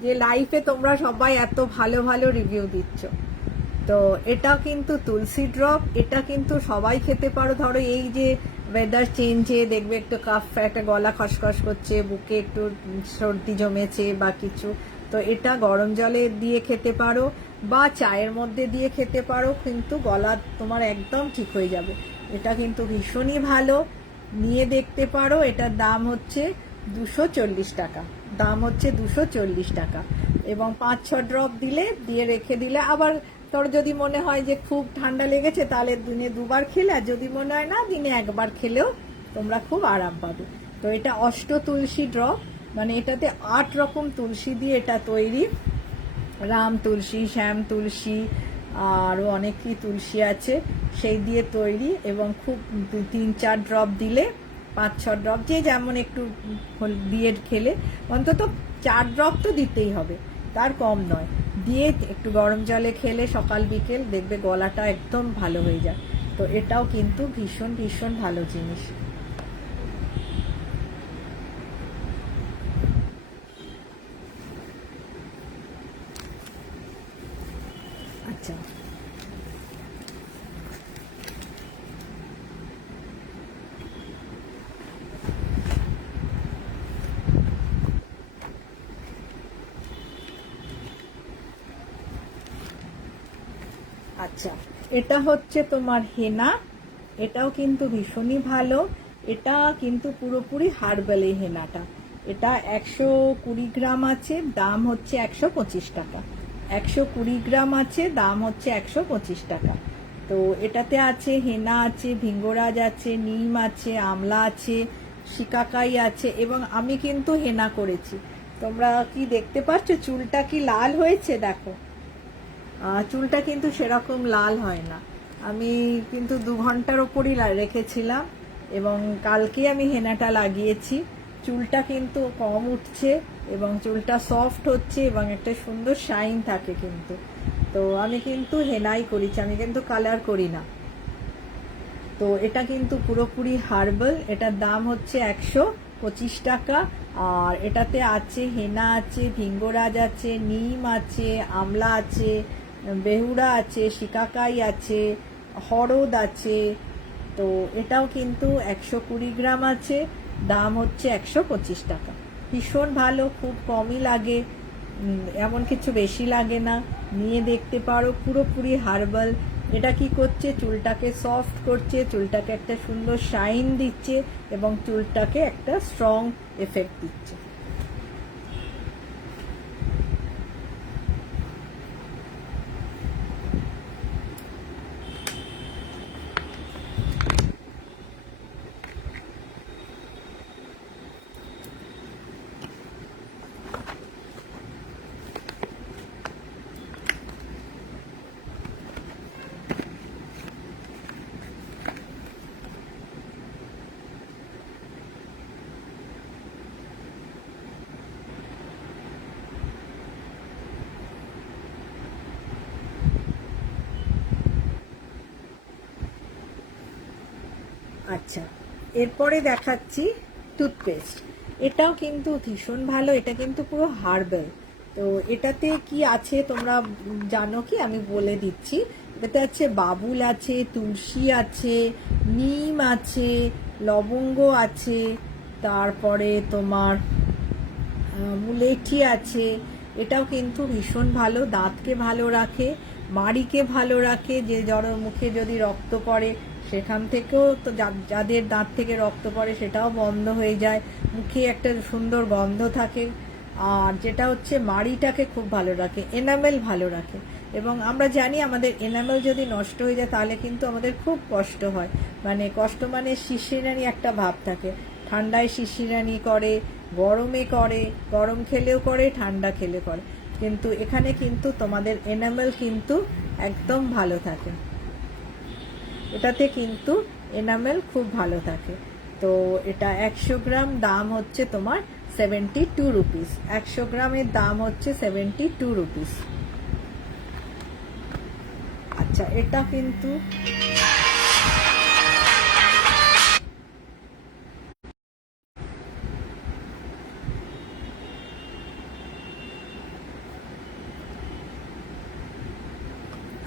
যে লাইফে তোমরা সবাই এত ভালো ভালো রিভিউ দিচ্ছ। তো এটা কিন্তু তুলসী ড্রপ, এটা কিন্তু সবাই খেতে পারো। ধরো এই যে ওয়েদার চেঞ্জে দেখবে একটু কাফ, একটা গলা খসখস করছে, বুকে একটু সর্দি জমেছে বা কিছু, তো এটা গরম জলে দিয়ে খেতে পারো বা চায়ের মধ্যে দিয়ে খেতে পারো, কিন্তু গলা তোমার একদম ঠিক হয়ে যাবে। এটা কিন্তু ভীষণই ভালো, নিয়ে দেখতে পারো। এটার দাম হচ্ছে 240 টাকা, দাম হচ্ছে 240 টাকা। এবং 5-6 ড্রপ দিয়ে রেখে দিলে, আবার তোর যদি মনে হয় যে খুব ঠান্ডা লেগেছে তাহলে দিনে 2বার খেলে, আর যদি মনে হয় না দিনে 1বার খেলেও তোমরা খুব আরাম পাবে। তো এটা অষ্ট তুলসী ড্রপ, মানে এটাতে 8 রকম তুলসী দিয়ে এটা তৈরি। রাম তুলসী, শ্যাম তুলসী, আরও অনেক কি তুলসী আছে, সেই দিয়ে তৈরি। এবং খুব 3-4 ড্রপ দিলে, 5-6 ড্রপ, যে যেমন একটু দিয়ে খেলে অন্তত 4 ড্রপ তো দিতেই হবে, তার কম নয়, দিয়ে একটু গরম জলে খেলে সকাল বিকেল দেখবে গলাটা একদম ভালো হয়ে যায়। তো এটাও কিন্তু ভীষণ ভীষণ ভালো জিনিস। আচ্ছা, আচ্ছা, এটা হচ্ছে তোমার হেনা। এটাও কিন্তু ভীষণই ভালো। এটা কিন্তু পুরোপুরি হার্বাল এই হেনাটা। এটা 120 গ্রাম আছে, দাম হচ্ছে 125 টাকা। 120 গ্রাম আছে, দাম হচ্ছে 125 টাকা। তো এটাতে আছে হেনা আছে, ভিঙ্গরাজ আছে, নিম আছে, আমলা আছে, শিকাকাই আছে। এবং আমি কিন্তু হেনা করেছি। তোমরা কি দেখতে পাচ্ছ চুলটা কি লাল হয়েছে? দেখো, চুলটা কিন্তু সেরকম লাল হয় না। আমি কিন্তু 2 ঘন্টার ওপরই রেখেছিলাম এবং কালকে আমি হেনাটা লাগিয়েছি। চুলটা কিন্তু কম উঠছে এবং চুলটা সফট হচ্ছে এবং একটা সুন্দর শাইন থাকে কিন্তু। তো আমি কিন্তু হেনাই করেছি, আমি কিন্তু কালার করি না। তো এটা কিন্তু পুরোপুরি হার্বাল। এটার দাম হচ্ছে 125 টাকা। আর এটাতে আছে হেনা আছে, ভিঙ্গরাজ আছে, নিম আছে, আমলা আছে, বেহুড়া আছে, শিকাকাই আছে, হরদ আছে। তো এটাও কিন্তু 120 গ্রাম আছে, দাম হচ্ছে 125 টাকা। ভীষণ ভালো, খুব কমই লাগে, এমন কিছু বেশি লাগে না। নিয়ে দেখতে পারো, পুরোপুরি হার্বাল। এটা কি করছে, চুলটাকে সফট করছে, চুলটাকে একটা সুন্দর শাইন দিচ্ছে এবং চুলটাকে একটা স্ট্রং এফেক্ট দিচ্ছে। আচ্ছা, এরপরে দেখাচ্ছি টুথপেস্ট। এটাও কিন্তু ভীষণ ভালো, এটা কিন্তু পুরো হার্বাল। তো এটাতে কি আছে তোমরা জানো কি? আমি বলে দিচ্ছি। এটাতে আছে বাবুল আছে, তুলসী আছে, নিম আছে, লবঙ্গ আছে, তারপরে তোমার মুলেঠি আছে। এটাও কিন্তু ভীষণ ভালো, দাঁতকে ভালো রাখে, মাড়িকে ভালো রাখে। যে মুখে যদি রক্ত পড়ে সেখান থেকেও তো, যাদের দাঁত থেকে রক্ত পড়ে সেটাও বন্ধ হয়ে যায়, মুখে একটা সুন্দর গন্ধ থাকে। আর যেটা হচ্ছে মাড়িটাকে খুব ভালো রাখে, এনামেল ভালো রাখে। এবং আমরা জানি আমাদের এনামেল যদি নষ্ট হয়ে যায় তাহলে কিন্তু আমাদের খুব কষ্ট হয়। মানে কষ্ট মানে শিরশিরানি একটা ভাব থাকে। ঠান্ডায় শিরশিরানি করে, গরমে করে, গরম খেলেও করে, ঠান্ডা খেলে করে। কিন্তু এখানে কিন্তু তোমাদের এনামেল কিন্তু একদম ভালো থাকে। এটাতে কিন্তু এনামেল খুব ভালো থাকে। তো এটা 100 গ্রাম, দাম হচ্ছে তোমার 72 রুপিস। 100 গ্রামের দাম হচ্ছে 72 রুপিস। আচ্ছা, এটা কিন্তু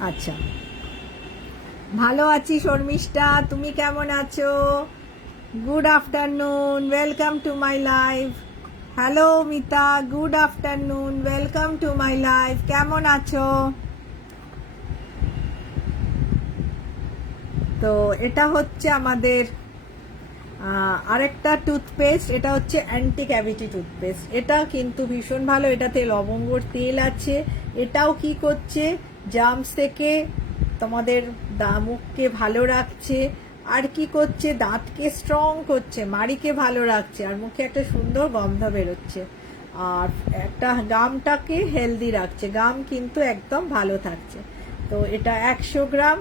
আচ্ছা, ভালো আছি শর্মিষ্ঠা, তুমি কেমন আছো? Good afternoon, welcome to my live. Hello Mita, good afternoon, welcome to my live. কেমন আছো? তো এটা হচ্ছে আমাদের আরেকটা টুথপেস্ট। এটা হচ্ছে অ্যান্টি ক্যাভিটি টুথপেস্ট। এটা কিন্তু ভীষণ ভালো, এটাতে লবঙ্গর তেল আছে। এটাও কি করছে, জার্মস থেকে তোমাদের মুখকে ভালো রাখছে। আর কি করছে, দাঁতকে স্ট্রং করছে, মাড়িকে ভালো রাখছে, আর মুখে একটা সুন্দর গন্ধ বেরোচ্ছে। আর একটা গামটাকে হেলদি রাখছে, গাম কিন্তু একদম ভালো থাকছে। তো এটা 100 গ্রাম,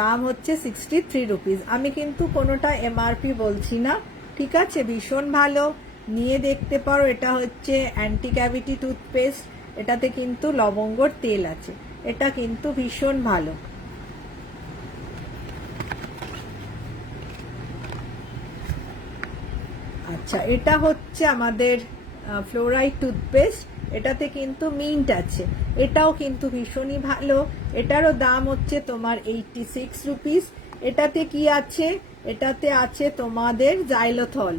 দাম হচ্ছে 63 রুপিস। আমি কিন্তু কোনোটা এমআরপি বলছি না, ঠিক আছে? ভীষণ ভালো, নিয়ে দেখতে পারো। এটা হচ্ছে অ্যান্টি ক্যাভিটি টুথপেস্ট, এটাতে কিন্তু লবঙ্গর তেল আছে, এটা কিন্তু ভীষণ ভালো। আচ্ছা, এটা হচ্ছে আমাদের ফ্লোরাইড টুথপেস্ট, এটাতে কিন্তু মিন্ট আছে, এটাও কিন্তু ভীষণই ভালো। এটারও দাম হচ্ছে তোমার 86 রুপিস। এটাতে কি আছে? এটাতে আছে তোমাদের জাইলোথল,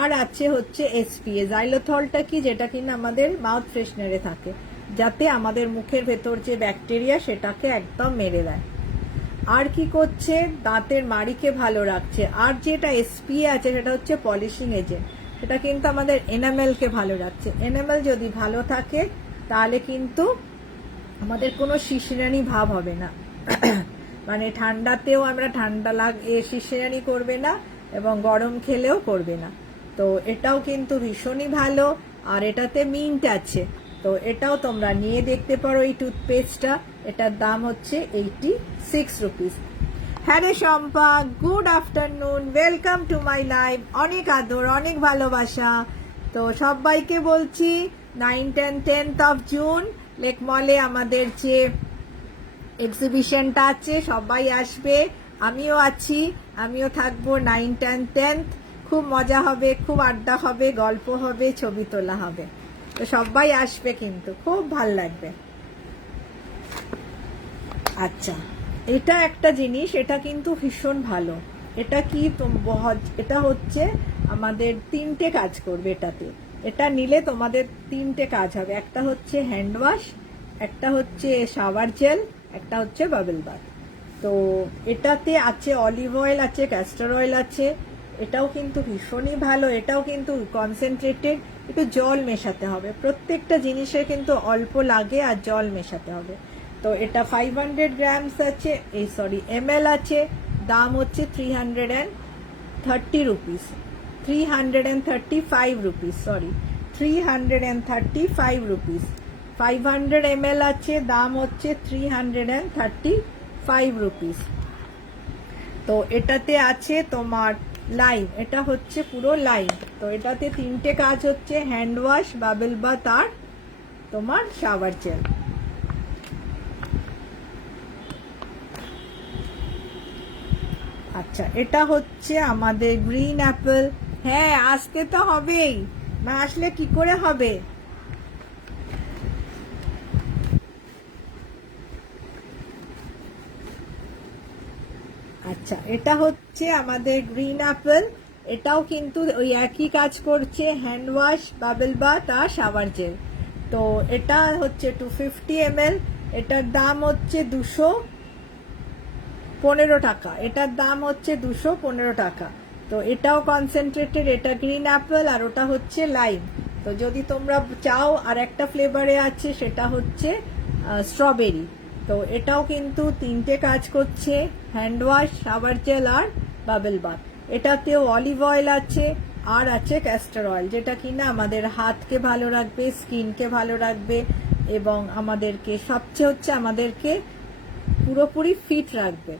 আর আছে হচ্ছে এসপিএ। জাইলোথলটা কি? যেটা কিনা আমাদের মাউথ ফ্রেশনারে থাকে, যাতে আমাদের মুখের ভেতর যে ব্যাকটেরিয়া সেটাকে একদম মেরে দেয়। আর কি করছে? দাঁতের মাড়িকে ভালো রাখছে। আর যেটা এসপিএ আছে সেটা হচ্ছে পলিশিং এজেন্ট, সেটা কিন্তু আমাদের এনামেলকে ভালো রাখছে। এনামেল যদি ভালো থাকে তাহলে কিন্তু আমাদের কোনো শিশিরানি ভাব হবে না, মানে ঠান্ডাতেও আমরা শিশিরানি করবে না, এবং গরম খেলেও করবে না। তো এটাও কিন্তু ভীষণই ভালো। আর এটাতে মিন্ট আছে, তো এটাও তোমরা নিয়ে দেখতে পারো এই টুথপেস্টটা। এটার দাম হচ্ছে 86 রুপিস। হ্যাঁ রে Shampa, good afternoon, welcome to my live. অনেক আদর, অনেক ভালোবাসা। তো সবাইকে বলছি 9-10th অফ জুন লেক মলে আমাদের যে এক্সিবিশনটা আছে, সবাই আসবে, আমিও আছি, আমিও থাকবো 9-10th। খুব মজা হবে, খুব আড্ডা হবে, গল্প হবে, ছবি তোলা হবে। তো সবাই আসবে, কিন্তু খুব ভাল লাগবে। আচ্ছা, এটা একটা জিনিস, এটা কিন্তু ভীষণ ভালো। এটা কি? এটা হচ্ছে আমাদের 3টে কাজ করবে এটাতে। এটা নিলে তোমাদের 3টে কাজ হবে। একটা হচ্ছে হ্যান্ড ওয়াশ, একটা হচ্ছে শাওয়ার জেল, একটা হচ্ছে বাবল বাথ। তো এটাতে আছে অলিভ অয়েল আছে, ক্যাস্টর অয়েল আছে, এটাও কিন্তু ভীষণই ভালো। এটাও কিন্তু কনসেন্ট্রেটেড, একটু জল মেশাতে হবে। প্রত্যেকটা জিনিসে কিন্তু অল্প লাগে আর জল মেশাতে হবে। তো এটা 500 গ্রামস আছে, ml আছে, দাম হচ্ছে 330 রুপিস, 335 রুপিস, 335 রুপিস। 500 ml আছে, দাম হচ্ছে 335 রুপিস। তো এটাতে আছে তোমার লাইম, এটা হচ্ছে পুরো লাইম। তো এটাতে 3টে কাজ হচ্ছে, হ্যান্ড ওয়াশ, বাবল বাথ আর তোমার শাওয়ার জেল। আচ্ছা, এটা হচ্ছে আমাদের গ্রিন অ্যাপেল। হ্যাঁ, আসতে তো হবেই, না আসলে কি করে হবে? আচ্ছা, এটা হচ্ছে আমাদের গ্রিন অ্যাপেল, এটাও কিন্তু ওই একই কাজ করছে, হ্যান্ড ওয়াশ, বাবল বাথ আর শাওয়ার জেল। তো এটা হচ্ছে 250 ml, এটার দাম হচ্ছে 215 টাকা। এটার দাম হচ্ছে 215 টাকা। তো এটাও কনসেন্ট্রেটেড, এটা গ্রিন অ্যাপেল আর ওটা হচ্ছে লাইম। তো যদি তোমরা চাও, আর একটা ফ্লেভারে আছে, সেটা হচ্ছে স্ট্রবেরি। তো এটাও কিন্তু 3টে কাজ করছে, হ্যান্ড ওয়াশ, শাওয়ার জেল আর বাবল বাথ। এটাতেও অলিভ অয়েল আছে, আর আছে ক্যাস্টর অয়েল, যেটা কিনা আমাদের হাতকে ভালো রাখবে, স্কিনকে ভালো রাখবে, এবং আমাদেরকে সবচেয়ে হচ্ছে আমাদেরকে পুরোপুরি ফিট রাখবে।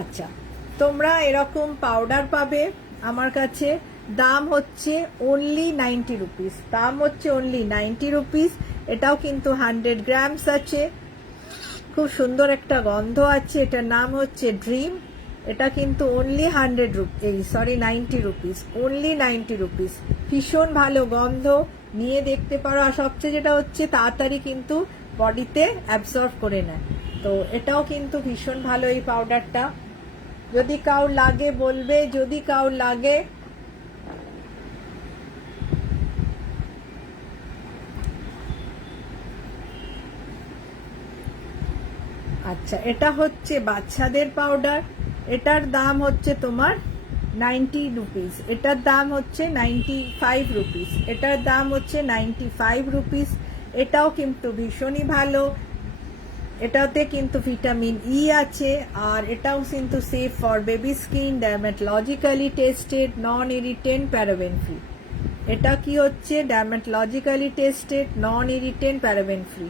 আচ্ছা, তোমরা এরকম পাউডার পাবে আমার কাছে, দাম হচ্ছে অনলি 90 রুপিস, দাম হচ্ছে অনলি 90 রুপিস। এটাও কিন্তু 100 গ্রামস আছে, খুব সুন্দর একটা গন্ধ আছে। এটার নাম হচ্ছে ড্রিম, এটা কিন্তু অনলি 90 রুপিস, অনলি 90 রুপিস। ভীষণ ভালো গন্ধ, নিয়ে দেখতে পারো। আর সবচেয়ে যেটা হচ্ছে, তাড়াতাড়ি কিন্তু বডিতে অ্যাবসর্ব করে নেয়। তো এটাও কিন্তু ভীষণ ভালো এই পাউডারটা। যদি কাউর লাগে বলবে, যদি কাউর লাগে। আচ্ছা, এটা হচ্ছে বাচ্চাদের পাউডার, এটার দাম হচ্ছে তোমার 90 রুপিস, এটার দাম হচ্ছে 95 রুপিস, এটার দাম হচ্ছে 95 রুপিস। এটাও কিন্তু ভীষণই ভালো। এটাতে কিন্তু ভিটামিন ই আছে, আর এটাও কিন্তু safe for baby skin, dermatologically tested, non irritant, paraben free. এটা কি হচ্ছে dermatologically tested, non irritant, paraben free.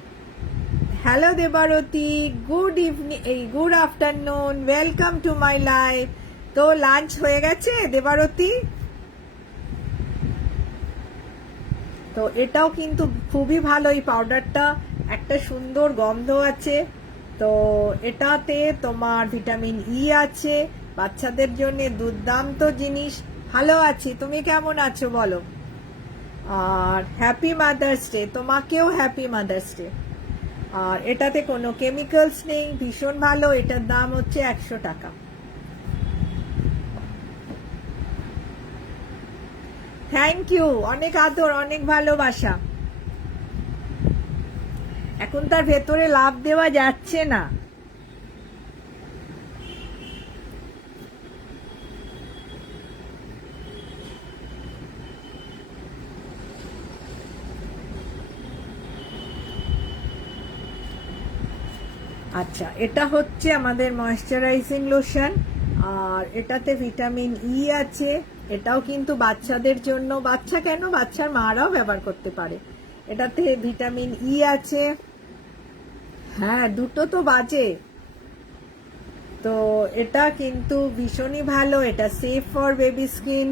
Hello Debarati, good evening, এই good afternoon, welcome to my life. তো লাঞ্চ হয়ে গেছে দেবারতী? তো এটাও কিন্তু খুবই ভালো, এই পাউডারটা একটা সুন্দর গন্ধ আছে। তো এটাতে তোমার ভিটামিন ই আছে, বাচ্চাদের জন্য দুর্দান্ত জিনিস। ভালো আছি, তুমি কেমন আছো বলো? আর হ্যাপি মাদার্স ডে, তোমাকেও হ্যাপি মাদার্স ডে। আর এটাতে কোনো কেমিক্যালস নেই, ভীষণ ভালো। এটার দাম হচ্ছে 100 টাকা। থ্যাংক ইউ, অনেক আদর, অনেক ভালোবাসা। এখন তার ভেতরে লাভ দেওয়া যাচ্ছে না। আচ্ছা, এটা হচ্ছে আমাদের ময়েশ্চারাইজিং লোশন, আর এটাতে ভিটামিন ই আছে। এটাও কিন্তু বাচ্চাদের জন্য, বাচ্চা কেন, বাচ্চার মারাও ব্যবহার করতে পারে। এটাতে ভিটামিন ই আছে। হ্যাঁ, দুটো তো বাজে। তো এটা কিন্তু ভীষণই ভালো, এটা সেফ ফর বেবি স্কিন।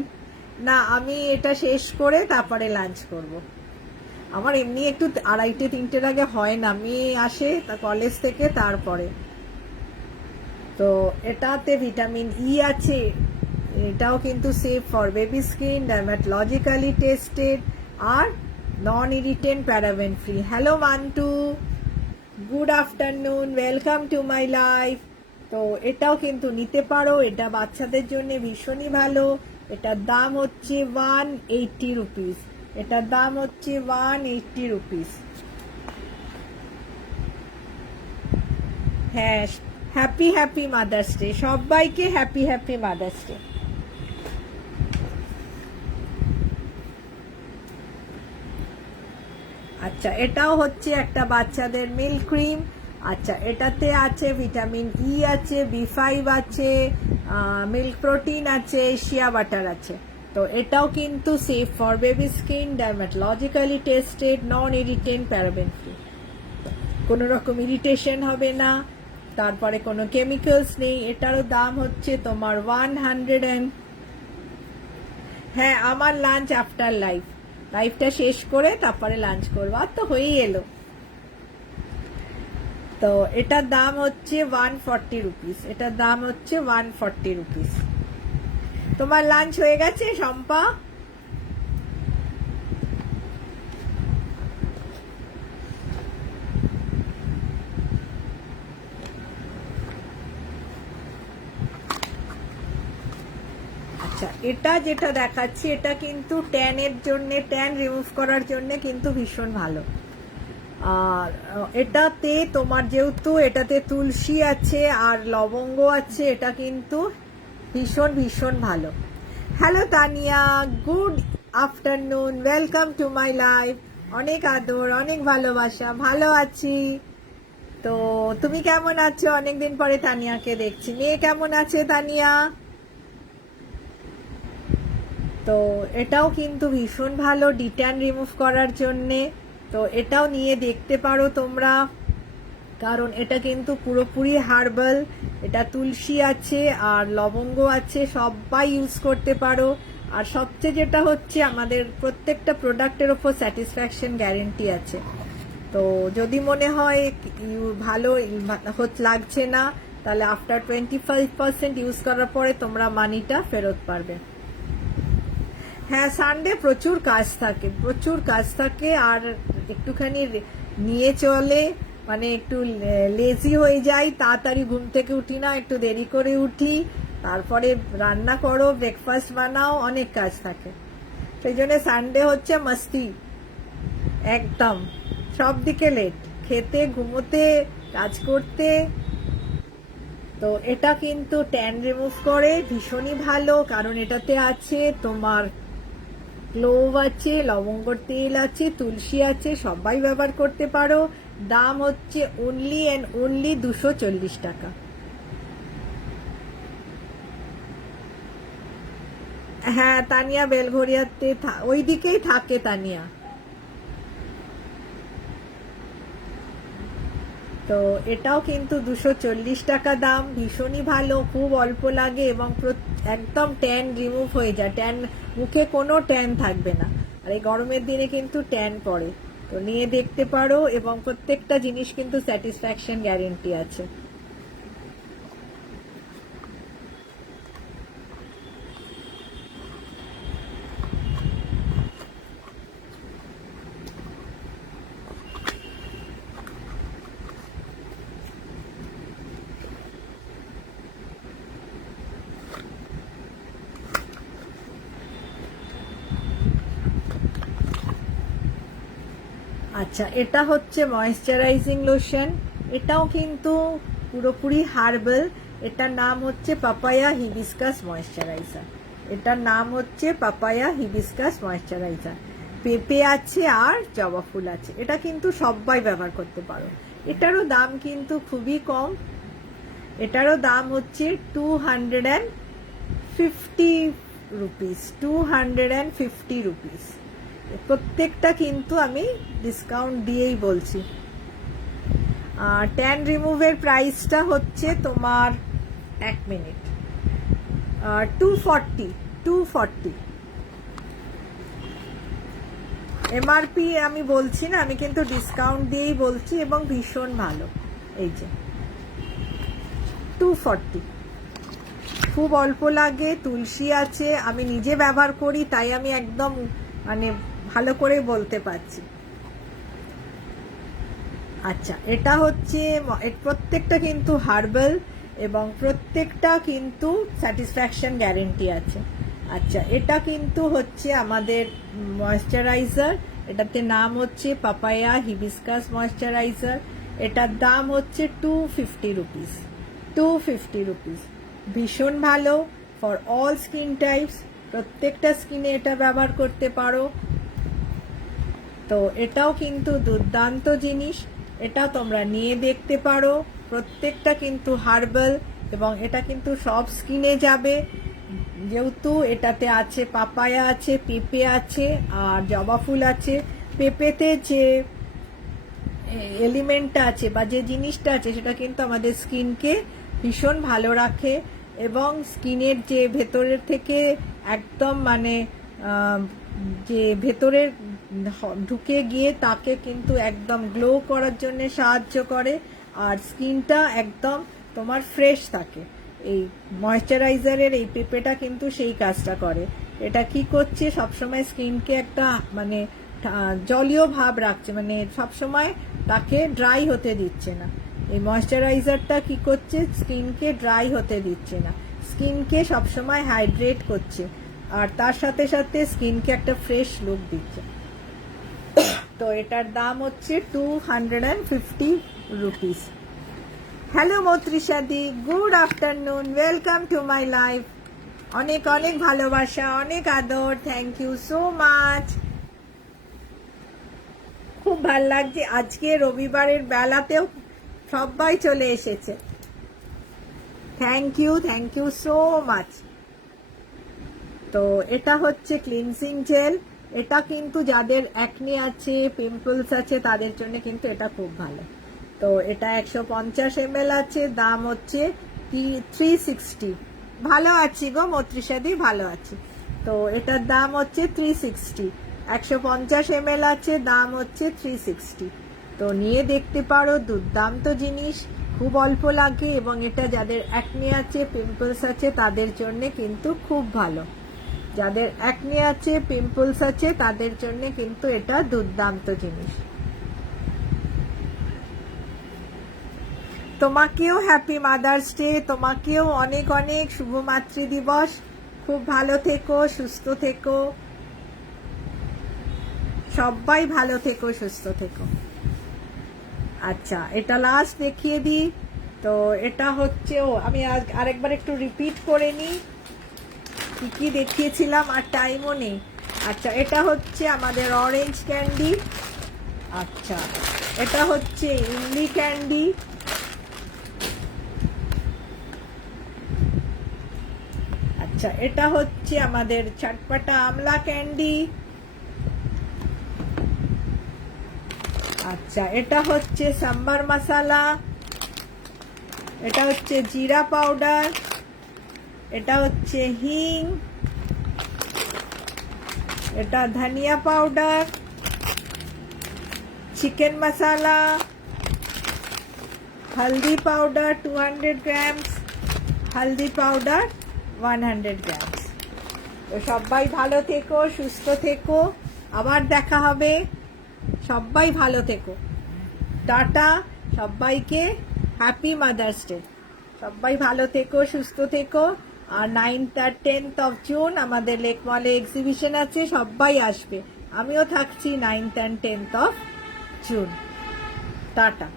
না, আমি এটা শেষ করে তারপরে লাঞ্চ করব। আমার এমনি একটু 2:30-3টের আগে হয় না, মেয়ে আসে তা কলেজ থেকে, তারপরে। তো এটাতে ভিটামিন ই আছে, এটাও কিন্তু safe for baby skin, dermatologically tested, আর non irritant, paraben free. Hello Mantu, good afternoon, welcome to my life. তো এটাও কিন্তু নিতে পারো, এটা বাচ্চাদের জন্য ভীষণই ভালো। এটার দাম হচ্ছে 180 রুপিস। এটার দাম হচ্ছে 180 রুপিস। হ্যাঁ, হ্যাপি হ্যাপি মাদার্স ডে সবাইকে, হ্যাপি হ্যাপি মাদার্স ডে। আচ্ছা, এটাও হচ্ছে একটা বাচ্চাদের মিল্ক ক্রিম। আচ্ছা, এটাতে আছে ভিটামিন ই আছে, বি5 আছে, মিল্ক প্রোটিন আছে, শিয়া বাটার আছে। তো এটাও কিন্তু safe for baby skin, dermatologically tested, non irritant, paraben free. কোনো রকম ইরিটেশন হবে না, তারপরে কোনো কেমিক্যালস নেই। এটারও দাম হচ্ছে তোমার 100। হ্যাঁ, আমার লাঞ্চ আফটার লাইফটা শেষ করে তারপরে লাঞ্চ করবো, আর তো হয়েই এলো। তো এটার দাম হচ্ছে 140 রুপিস। এটার দাম হচ্ছে 140 রুপিস। তোমার লাঞ্চ হয়ে গেছে শম্পা? আচ্ছা, এটা যেটা দেখাচ্ছি, এটা কিন্তু ট্যানের জন্য, ট্যান রিমুভ করার জন্য কিন্তু ভীষণ ভালো। আর এটাতে তোমার যেহেতু এটাতে তুলসী আছে আর লবঙ্গ আছে, এটা কিন্তু ভীষণ ভীষণ ভালো। Hello Tania, good afternoon, welcome to my life. অনেক আদর, অনেক ভালোবাসা। ভালো আছি। তো তুমি কেমন আছো? অনেকদিন পরে তানিয়াকে দেখছি। মেয়ে কেমন আছে তানিয়া? তো এটাও কিন্তু ভীষণ ভালো ডিট্যান রিমুভ করার জন্যে। তো এটাও নিয়ে দেখতে পারো তোমরা, কারণ এটা কিন্তু পুরোপুরি হার্বাল। এটা তুলসী আছে আর লবঙ্গ আছে, সবাই ইউজ করতে পারো। আর সবচেয়ে যেটা হচ্ছে, আমাদের প্রত্যেকটা প্রোডাক্টের ওপর স্যাটিসফ্যাকশন গ্যারেন্টি আছে। তো যদি মনে হয় ভালো লাগছে না, তাহলে আফটার 25% ইউজ করার পরে তোমরা মানিটা ফেরত পারবে। হ্যাঁ, সানডে প্রচুর কাজ থাকে, প্রচুর কাজ থাকে। আর একটুখানি নিয়ে চলে, মানে একটু লেজি হয়ে যাই, তাড়াতাড়ি ঘুম থেকে উঠি না, একটু দেরি করে উঠি, তারপরে রান্না করো, ব্রেকফাস্ট বানাও, অনেক কাজ থাকে। সেই জন্য সানডে হচ্ছে মস্তি একদম, সব দিকে লেট, খেতে, ঘুমোতে, কাজ করতে। তো এটা কিন্তু ট্যান রিমুভ করে, ভীষণই ভালো, কারণ এটাতে আছে তোমার ক্লোভ আছে, লবঙ্গর তেল আছে, তুলসী আছে, সবাই ব্যবহার করতে পারো। দাম হচ্ছে অনলি অ্যান্ড অনলি 240 টাকা। হ্যাঁ, তানিয়া বেলঘরিয়াতে ওই দিকেই থাকে তানিয়া। তো এটাও কিন্তু 240 টাকা দাম, ভীষণই ভালো, খুব অল্প লাগে এবং একদম ট্যান রিমুভ হয়ে যায়, ট্যান মুখে কোনো ট্যান থাকবে না। আর এই গরমের দিনে কিন্তু ট্যান পড়ে, তো নিয়ে দেখতে পারো এবং প্রত্যেকটা জিনিস কিন্তু স্যাটিসফ্যাকশন গ্যারেন্টি আছে। আচ্ছা, এটা হচ্ছে ময়েশ্চারাইজিং লোশন, এটাও কিন্তু পুরোপুরি হার্বাল। এটার নাম হচ্ছে পাপায়া হিবিস্কাস ময়েশ্চারাইজার। এটার নাম হচ্ছে পাপায়া হিবিস্কাস ময়েশ্চারাইজার। পেঁপে আছে আর জবা ফুল আছে। এটা কিন্তু সবাই ব্যবহার করতে পারো। এটারও দাম কিন্তু খুবই কম। এটারও দাম হচ্ছে 250 রুপিস, 250 রুপিস। প্রত্যেকটা কিন্তু আমি ডিসকাউন্ট দিয়েই বলছি। ট্যান রিমুভের প্রাইসটা হচ্ছে তোমার 1 মিনিট 240 এমআরপি আমি বলছি না, আমি কিন্তু ডিসকাউন্ট দিয়েই বলছি এবং ভীষণ ভালো। এই যে 240, খুব অল্প লাগে, তুলসী আছে, আমি নিজে ব্যবহার করি তাই আমি একদম মানে ভালো করে বলতে পারছি। আচ্ছা, এটা হচ্ছে প্রত্যেকটা কিন্তু হার্বাল এবং প্রত্যেকটা কিন্তু স্যাটিসফ্যাকশন গ্যারেন্টি আছে। আচ্ছা, এটা কিন্তু হচ্ছে আমাদের ময়েশ্চারাইজার, এটাতে নাম হচ্ছে পাপায়া হিবিস্কাস ময়েশ্চারাইজার। এটার দাম হচ্ছে 250 রুপিস, 250 রুপিস। ভীষণ ভালো ফর অল স্কিন টাইপস, প্রত্যেকটা স্কিনে এটা ব্যবহার করতে পারো। তো এটাও কিন্তু দুর্দান্ত জিনিস, এটা তোমরা নিয়ে দেখতে পারো। প্রত্যেকটা কিন্তু হার্বাল এবং এটা কিন্তু সব স্কিনে যাবে, যেহেতু এটাতে আছে পাপায়া আছে, পেঁপে আছে আর জবা ফুল আছে। পেঁপেতে যে এলিমেন্টটা আছে বা যে জিনিসটা আছে সেটা কিন্তু আমাদের স্কিনকে ভীষণ ভালো রাখে এবং স্কিনের যে ভেতরের থেকে একদম মানে যে ভেতরের ঢুকে গিয়ে তাকে কিন্তু একদম গ্লো করার জন্য সাহায্য করে আর স্কিনটা একদম তোমার ফ্রেশ থাকে। এই ময়েশ্চারাইজারের এই পেঁপেটা কিন্তু সেই কাজটা করে। এটা কি করছে, সবসময় স্কিনকে একটা মানে জলীয় ভাব রাখছে, মানে সবসময় তাকে ড্রাই হতে দিচ্ছে না। এই ময়েশ্চারাইজারটা কি করছে, স্কিনকে ড্রাই হতে দিচ্ছে না, স্কিনকে সবসময় হাইড্রেট করছে আর তার সাথে সাথে স্কিনকে একটা ফ্রেশ লুক দিচ্ছে। তো এটার দাম হচ্ছে 250 rupees. Hello Maitrishadi, good afternoon, welcome to my life. অনেক অনেক ভালোবাসা, অনেক আদর, থ্যাংক ইউ সো মাচ। খুব ভাল লাগছে, আজকে রবিবারের বেলাতেও সবাই চলে এসেছে। Thank you so much. তো এটা হচ্ছে ক্লিনজিং জেল, এটা কিন্তু যাদের অ্যাকনি আছে, পিম্পলস আছে তাদের জন্য কিন্তু এটা খুব ভালো। তো এটা 150 ml আছে, দাম হচ্ছে 360। ভালো আছি গো মৈত্রীশাদি, ভালো আছি। তো এটার দাম হচ্ছে 360, 150 ml আছে, দাম হচ্ছে 360। তো নিয়ে দেখতে পারো, দুর্দান্ত জিনিস, খুব অল্প লাগে এবং এটা যাদের অ্যাকনি আছে, পিম্পলস আছে তাদের জন্য কিন্তু খুব ভালো। যাদের অ্যাকনি আছে, পিম্পলস আছে তাদের জন্য কিন্তু এটা দুর্দান্ত জিনিস। তোমাকেও হ্যাপি মাদার্স ডে, তোমাকেও অনেক অনেক শুভ মাতৃ দিবস। খুব ভালো থেকো, সুস্থ থেকো, সবাই ভালো থেকো, সুস্থ থেকো। আচ্ছা, এটা লাস্ট দেখিয়ে দিই। তো এটা হচ্ছে, আমি আরেকবার একটু রিপিট করে নিই কি কি দেখিয়েছিলাম, আর টাইমও নেই। আচ্ছা, এটা হচ্ছে আমাদের অরেঞ্জ ক্যান্ডি। আচ্ছা, এটা হচ্ছে ইমলি ক্যান্ডি, আচ্ছা এটা হচ্ছে আমাদের চটপটা আমলা ক্যান্ডি, আচ্ছা এটা হচ্ছে সাম্বার মশলা, এটা হচ্ছে জিরা পাউডার, এটা হচ্ছে হিং, এটা ধনিয়া পাউডার, চিকেন মশলা, হলদি পাউডার 200 গ্রামস, হলদি পাউডার 100 গ্রামস। তো সবাই ভালো থেকো, সুস্থ থেকো, আবার দেখা হবে। সবাই ভালো থেকো, টাটা, সবাইকে হ্যাপি মাদার্স ডে। সবাই ভালো থেকো, সুস্থ থেকো। আর 9th আর 10th অফ জুন আমাদের লেক মলে এক্সিবিশন আছে, সবাই আসবে, আমিও থাকছি 9th and 10th of June. Tata.